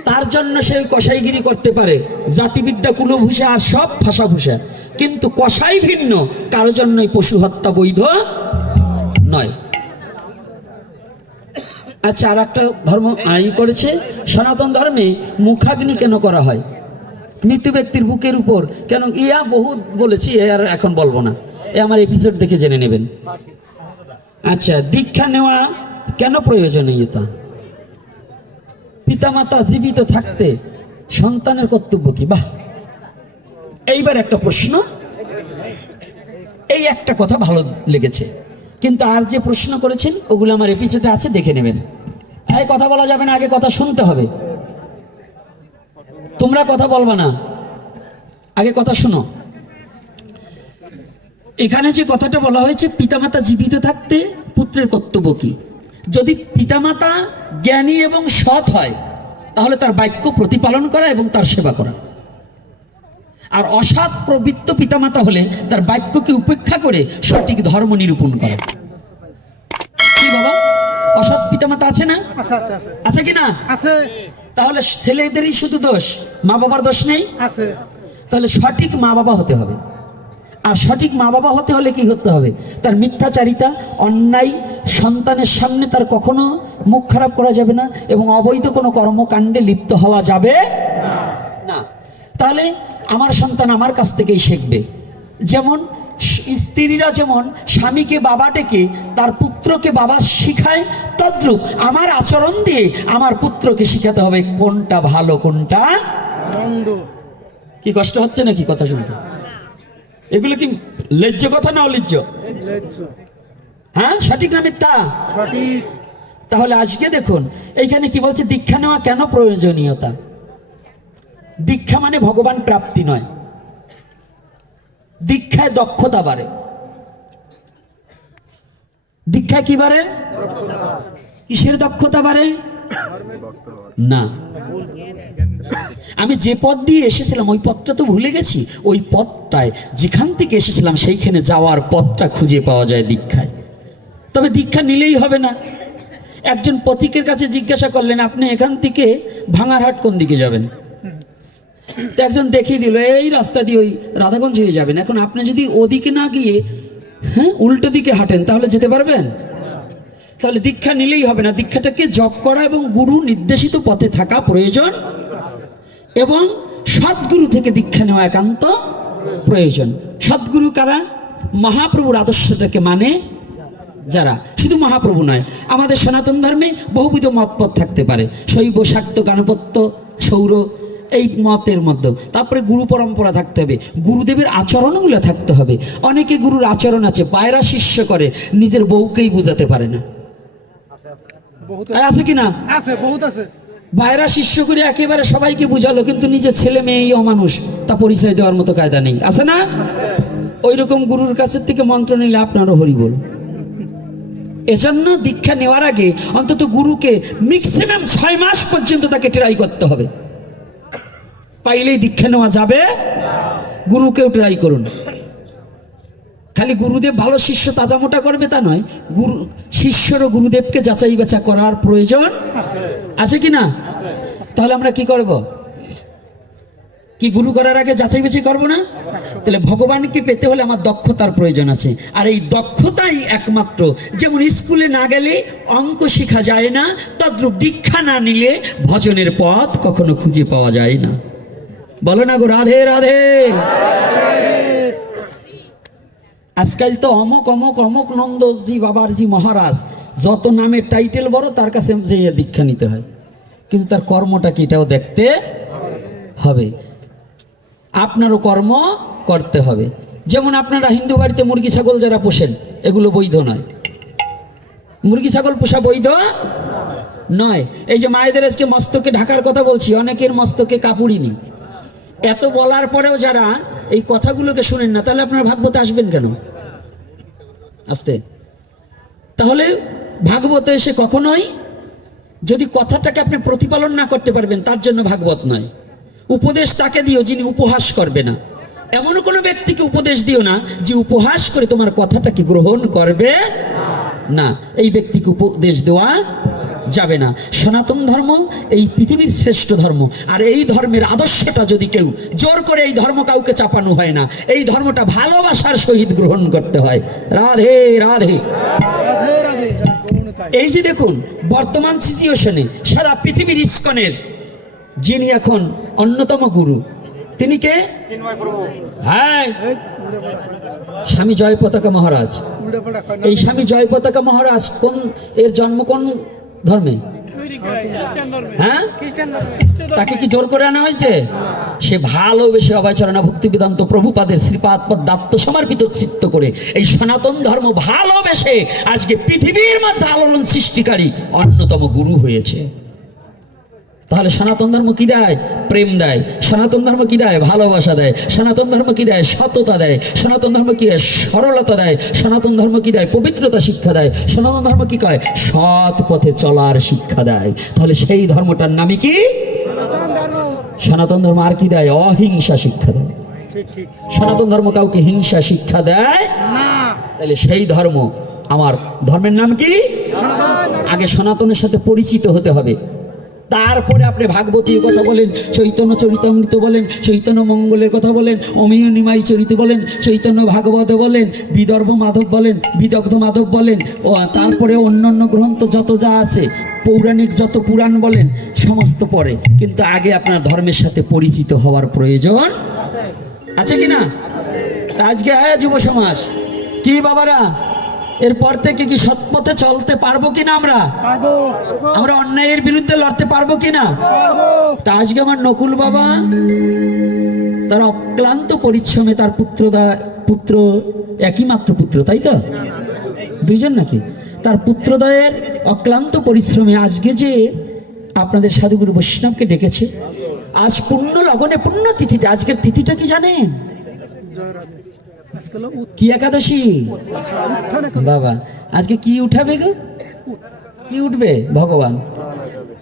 তার জন্য সে কসাইগিরি করতে পারে, জাতিবিদ্যা কুলভূষা আর সব ভাষাভূষা, কিন্তু কসাই ভিন্ন, কারো জন্যই পশু হত্যা বৈধ নয়। আচ্ছা, আর একটা ধর্ম আইন করেছে, সনাতন ধর্মে মুখাগ্নি কেন করা হয়? মৃত ব্যক্তির বুকের উপর কেন? ইয়া বহুত বলেছি, আর এখন বলবো না, আমার এপিসোড দেখে জেনে নেবেন। আচ্ছা, দীক্ষা নেওয়া কেন প্রয়োজনীয়তা? পিতামাতা জীবিত থাকতে সন্তানের কর্তব্য কি? বাহ, এইবার একটা প্রশ্ন, এই একটা কথা ভালো লেগেছে, কিন্তু আর যে প্রশ্ন করেছেন ওগুলো আমার এপিসোডে আছে, দেখে নেবেন। এই কথা বলা যাবে না, আগে কথা শুনতে হবে। তোমরা কথা বলবা না, আগে কথা শোনো। এখানে যে কথাটা বলা হয়েছে, পিতামাতা জীবিত থাকতে পুত্রের কর্তব্য কি? যদি পিতামাতা জ্ঞানী এবং সৎ হয়, তাহলে তার বাক্য প্রতিপালন করা এবং তার সেবা করা। আর অসৎ প্রবৃত্ত পিতামাতা হলে তার বাক্যকে উপেক্ষা করে সঠিক ধর্ম নিরূপণ করা। কি বাবা, অসৎ পিতামাতা আছে না? আছে কি না? আছে। তাহলে ছেলেদেরই শুধু দোষ, মা বাবার দোষ নেই? আছে। তাহলে সঠিক মা বাবা হতে হবে। আর সঠিক মা বাবা হতে হলে কি হতে হবে? তার মিথ্যাচারিতা, অন্যায় সন্তানের সামনে তার কখনো মুখ খারাপ করা যাবে না, এবং অবৈধ কোনো কর্মকাণ্ডে লিপ্ত হওয়া যাবে না। তাহলে আমার সন্তান আমার কাছ থেকেই শিখবে। যেমন স্ত্রীরা যেমন স্বামীকে বাবা ডেকে তার পুত্রকে বাবা শিখায়, তদ্রূপ আমার আচরণ দিয়ে আমার পুত্রকে শিখাতে হবে কোনটা ভালো কোনটা মন্দ। কি কষ্ট হচ্ছে নাকি কথা শুনতে? এগুলো কি ন্যায্য কথা না অন্যায্য? হ্যাঁ, সঠিক না মিথ্যা? সঠিক। তাহলে আজকে দেখুন এইখানে কি বলছে, দীক্ষা নেওয়া কেন প্রয়োজনীয়তা। দীক্ষা মানে ভগবান প্রাপ্তি নয়, দীক্ষায় দক্ষতা বাড়ে। দীক্ষা কি বাড়ে? কিসের দক্ষতা বাড়ে? না, আমি যে পথ দিয়ে এসেছিলাম ওই পথটা তো ভুলে গেছি, ওই পথটায় যেখান থেকে এসেছিলাম সেইখানে যাওয়ার পথটা খুঁজে পাওয়া যায় দীক্ষায়। তবে দীক্ষা নিলেই হবে না। একজন পথিকের কাছে জিজ্ঞাসা করলেন, আপনি এখান থেকে ভাঙারহাট কোন দিকে যাবেন? তো একজন দেখিয়ে দিল, এই রাস্তা দিয়ে ওই রাধাগঞ্জ হয়ে যাবেন। এখন আপনি যদি ওদিকে না গিয়ে উল্টো দিকে হাঁটেন তাহলে যেতে পারবেন? তাহলে দীক্ষা নিলেই হবে না, দীক্ষাটাকে জপ করা এবং গুরু নির্দেশিত পথে থাকা প্রয়োজন, এবং সদ্গুরু থেকে দীক্ষা নেওয়া একান্ত প্রয়োজন। সদ্গুরু কারা? মহাপ্রভুর আদর্শটাকে মানে যারা, শুধু মহাপ্রভু নয়, আমাদের সনাতন ধর্মে বহুবিধ মতপথ থাকতে পারে, শৈব, শাক্ত, গাণপত্য, সৌর, এই মতের মধ্যে। তারপরে গুরু পরম্পরা থাকতে হবে, গুরুদেবের আচরণগুলো থাকতে হবে। অনেকে গুরুর আচরণ আছে, পায়রা শিষ্য করে, নিজের বউকেই বুঝাতে পারে না। আছে কি না? আছে, বহুত আছে। বাইরা শিষ্য করে একেবারে সবাইকে বুঝালো, কিন্তু নিজের ছেলে মেয়েই অমানুষ, তা পরিচয় দেওয়ার মতো কায়দা নেই। আছে না? ওই রকম গুরুর কাছের থেকে মন্ত্র নিলে আপনারও হরি বল। এজন্য দীক্ষা নেওয়ার আগে অন্তত গুরুকে ম্যাক্সিমাম 6 মাস পর্যন্ত তাকে ট্রাই করতে হবে, পাইলেই দীক্ষা নেওয়া যাবে। গুরুকেও ট্রাই করুন, খালি গুরুদেব ভালো শিষ্য তাজা মোটা করবে তা নয়, গুরু শিষ্যরও গুরুদেবকে যাচাই বাছা করার প্রয়োজন আছে কি না? তাহলে আমরা কি করব? কি গুরু করার আগে যাচাই বাছাই করবো না? তাহলে ভগবানকে পেতে হলে আমার দক্ষতার প্রয়োজন আছে, আর এই দক্ষতাই একমাত্র, যেমন স্কুলে না গেলে অঙ্ক শেখা যায় না, তদ্রূপ দীক্ষা না নিলে ভজনের পথ কখনো খুঁজে পাওয়া যায় না। বলো না গো রাধে রাধে। আজকাল তো অমক অমক অমক নন্দজি বাবারজি মহারাজ, যত নামের টাইটেল বড় তার কাছে যে দীক্ষা নিতে হয়, কিন্তু তার কর্মটা কি এটাও দেখতে হবে। আপনারও কর্ম করতে হবে। যেমন আপনারা হিন্দু বাড়িতে মুরগি ছাগল যারা পোষেন, এগুলো বৈধ নয়। মুরগি ছাগল পোষা বৈধ নয়। এই যে মায়েদের আজকে মস্তকে ঢাকার কথা বলছি, অনেকের মস্তকে কাপড়ই নেই। এত বলার পরেও যারা এই কথাগুলোকে শুনেন না, তাহলে আপনারা ভাগবতে আসবেন কেন? আসতে তাহলে ভাগবতে এসে কখনোই যদি কথাটাকে আপনি প্রতিপালন না করতে পারবেন, তার জন্য ভাগবত নয়। উপদেশ তাকে দিও যিনি উপহাস করবে না। এমন কোনো ব্যক্তিকে উপদেশ দিও না যে উপহাস করে তোমার কথাটাকে গ্রহণ করবে না। এই ব্যক্তিকে উপদেশ দেওয়া যাবে না। সনাতন ধর্ম এই পৃথিবীর শ্রেষ্ঠ ধর্ম, আর এই ধর্মের আদর্শটা যদি কেউ জোর করে, এই ধর্ম কাউকে চাপানো হয় না, এই ধর্মটা ভালোবাসার সহিত গ্রহণ করতে হয়। রাধে রাধে। রাধে রাধে। এই যে দেখুন বর্তমান সিচুয়েশনে সারা পৃথিবীর ইস্কনের যিনি এখন অন্যতম গুরু, তিনি কে? হ্যাঁ, স্বামী জয় পতাকা মহারাজ। উল্টে পাল্টা কয় না। এই স্বামী জয় পতাকা মহারাজ কোন, এর জন্ম কোন ধর্মে? হ্যাঁ, তাকে কি জোর করে আনা হয়েছে? সে ভালোবেসে অভয়চরণা ভক্তি বেদান্ত প্রভুপাদের শ্রীপাদ পদাত্ম সমর্পিত চিত্ত করে এই সনাতন ধর্ম ভালোবেসে আজকে পৃথিবীর মধ্যে আলোড়ন সৃষ্টিকারী অন্যতম গুরু হয়েছে। তাহলে সনাতন ধর্ম কি দেয়? প্রেম দেয়। সনাতন ধর্ম কি দেয়? ভালোবাসা দেয়। সনাতন ধর্ম কি দেয়? সততা দেয়। সনাতন ধর্ম কি দেয়? সরলতা দেয়। সনাতন ধর্ম কি দেয়? পবিত্রতা শিক্ষা দেয়। সনাতন ধর্ম কি কয়? সৎ পথে চলার শিক্ষা দেয়। তাহলে সেই ধর্মটার নামই কি? সনাতন ধর্ম। আর কি দেয়? অহিংসা শিক্ষা দেয়। ঠিক ঠিক সনাতন ধর্ম কাউকে হিংসা শিক্ষা দেয় না। তাহলে সেই ধর্ম আমার ধর্মের নাম কি? আগে সনাতনের সাথে পরিচিত হতে হবে, তারপরে আপনি ভাগবতীর কথা বলেন, চৈতন্য চরিতামৃত বলেন, চৈতন্য মঙ্গলের কথা বলেন, অমিয় নিমাই চরিত বলেন, চৈতন্য ভাগবত বলেন, বিদর্ভ মাধব বলেন, বিদগ্ধ মাধব বলেন, ও তারপরে অন্যান্য গ্রন্থ যত যা আছে, পৌরাণিক যত পুরাণ বলেন, সমস্ত পরে। কিন্তু আগে আপনার ধর্মের সাথে পরিচিত হওয়ার প্রয়োজন আছে কি না? আজকে যুব সমাজ কি বাবারা, এরপর থেকে কি সৎপথে চলতে পারবো কিনা? পারবো আমরা অন্যায়ের বিরুদ্ধে লড়তে পারবো কিনা? পারবো। তা আজকে আমার নকুল বাবা তার অক্লান্ত পরিশ্রমে তার পুত্র একই মাত্র পুত্র, তাই তো? দুইজন নাকি? তার পুত্রদয়ের অক্লান্ত পরিশ্রমে আজকে যে আপনাদের সাধুগুরু বৈষ্ণবকে ডেকেছে, আজ পুণ্য লগনে পুণ্য তিথিতে, আজকের তিথিটা কি জানেন? জয় রাধে। আজকাল কি একাদশী? উত্থান বাবা আজকে কি উঠাবে গো? কি উঠবে? ভগবান।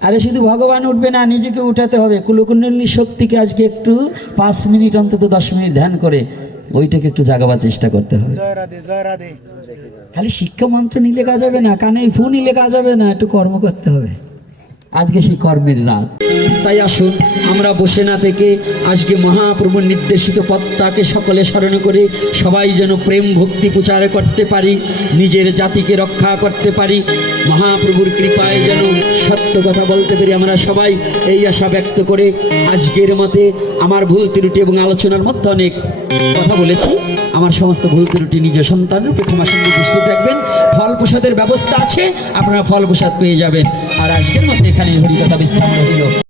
আরে শুধু ভগবান উঠবে না, নিজেকে উঠাতে হবে। কুলকুণ্ডলিনী শক্তিকে আজকে একটু 5 মিনিট অন্তত 10 মিনিট ধ্যান করে ওইটাকে একটু জাগাবার চেষ্টা করতে হবে। জয় রাধে জয় রাধে। খালি শিক্ষা মন্ত্র নিলে কাজ হবে না, কানে ফু নিলে কাজ হবে না, একটু কর্ম করতে হবে। আজকে সেই কর্মের রাত। তাই আসুন আমরা বসে না থেকে আজকে মহাপ্রভুর নির্দেশিত পথটাকে সকলে স্মরণ করে সবাই যেন প্রেম ভক্তি প্রচার করতে পারি, নিজের জাতিকে রক্ষা করতে পারি, মহাপ্রভুর কৃপায় যেন সত্য কথা বলতে পারি আমরা সবাই, এই আশা ব্যক্ত করে আজকের মতে আমার ভুল ত্রুটি এবং আলোচনার মধ্যে অনেক কথা বলেছি, আমার সমস্ত ভুল ত্রুটি নিজ সন্তানের ক্ষমার সঙ্গে দৃষ্টি রাখবেন। ফল প্রসাদের ব্যবস্থা আছে, আপনারা ফল প্রসাদ পেয়ে যাবেন। আর আজকের মধ্যে এখানে হরিকথা বিশ্রাম রইল।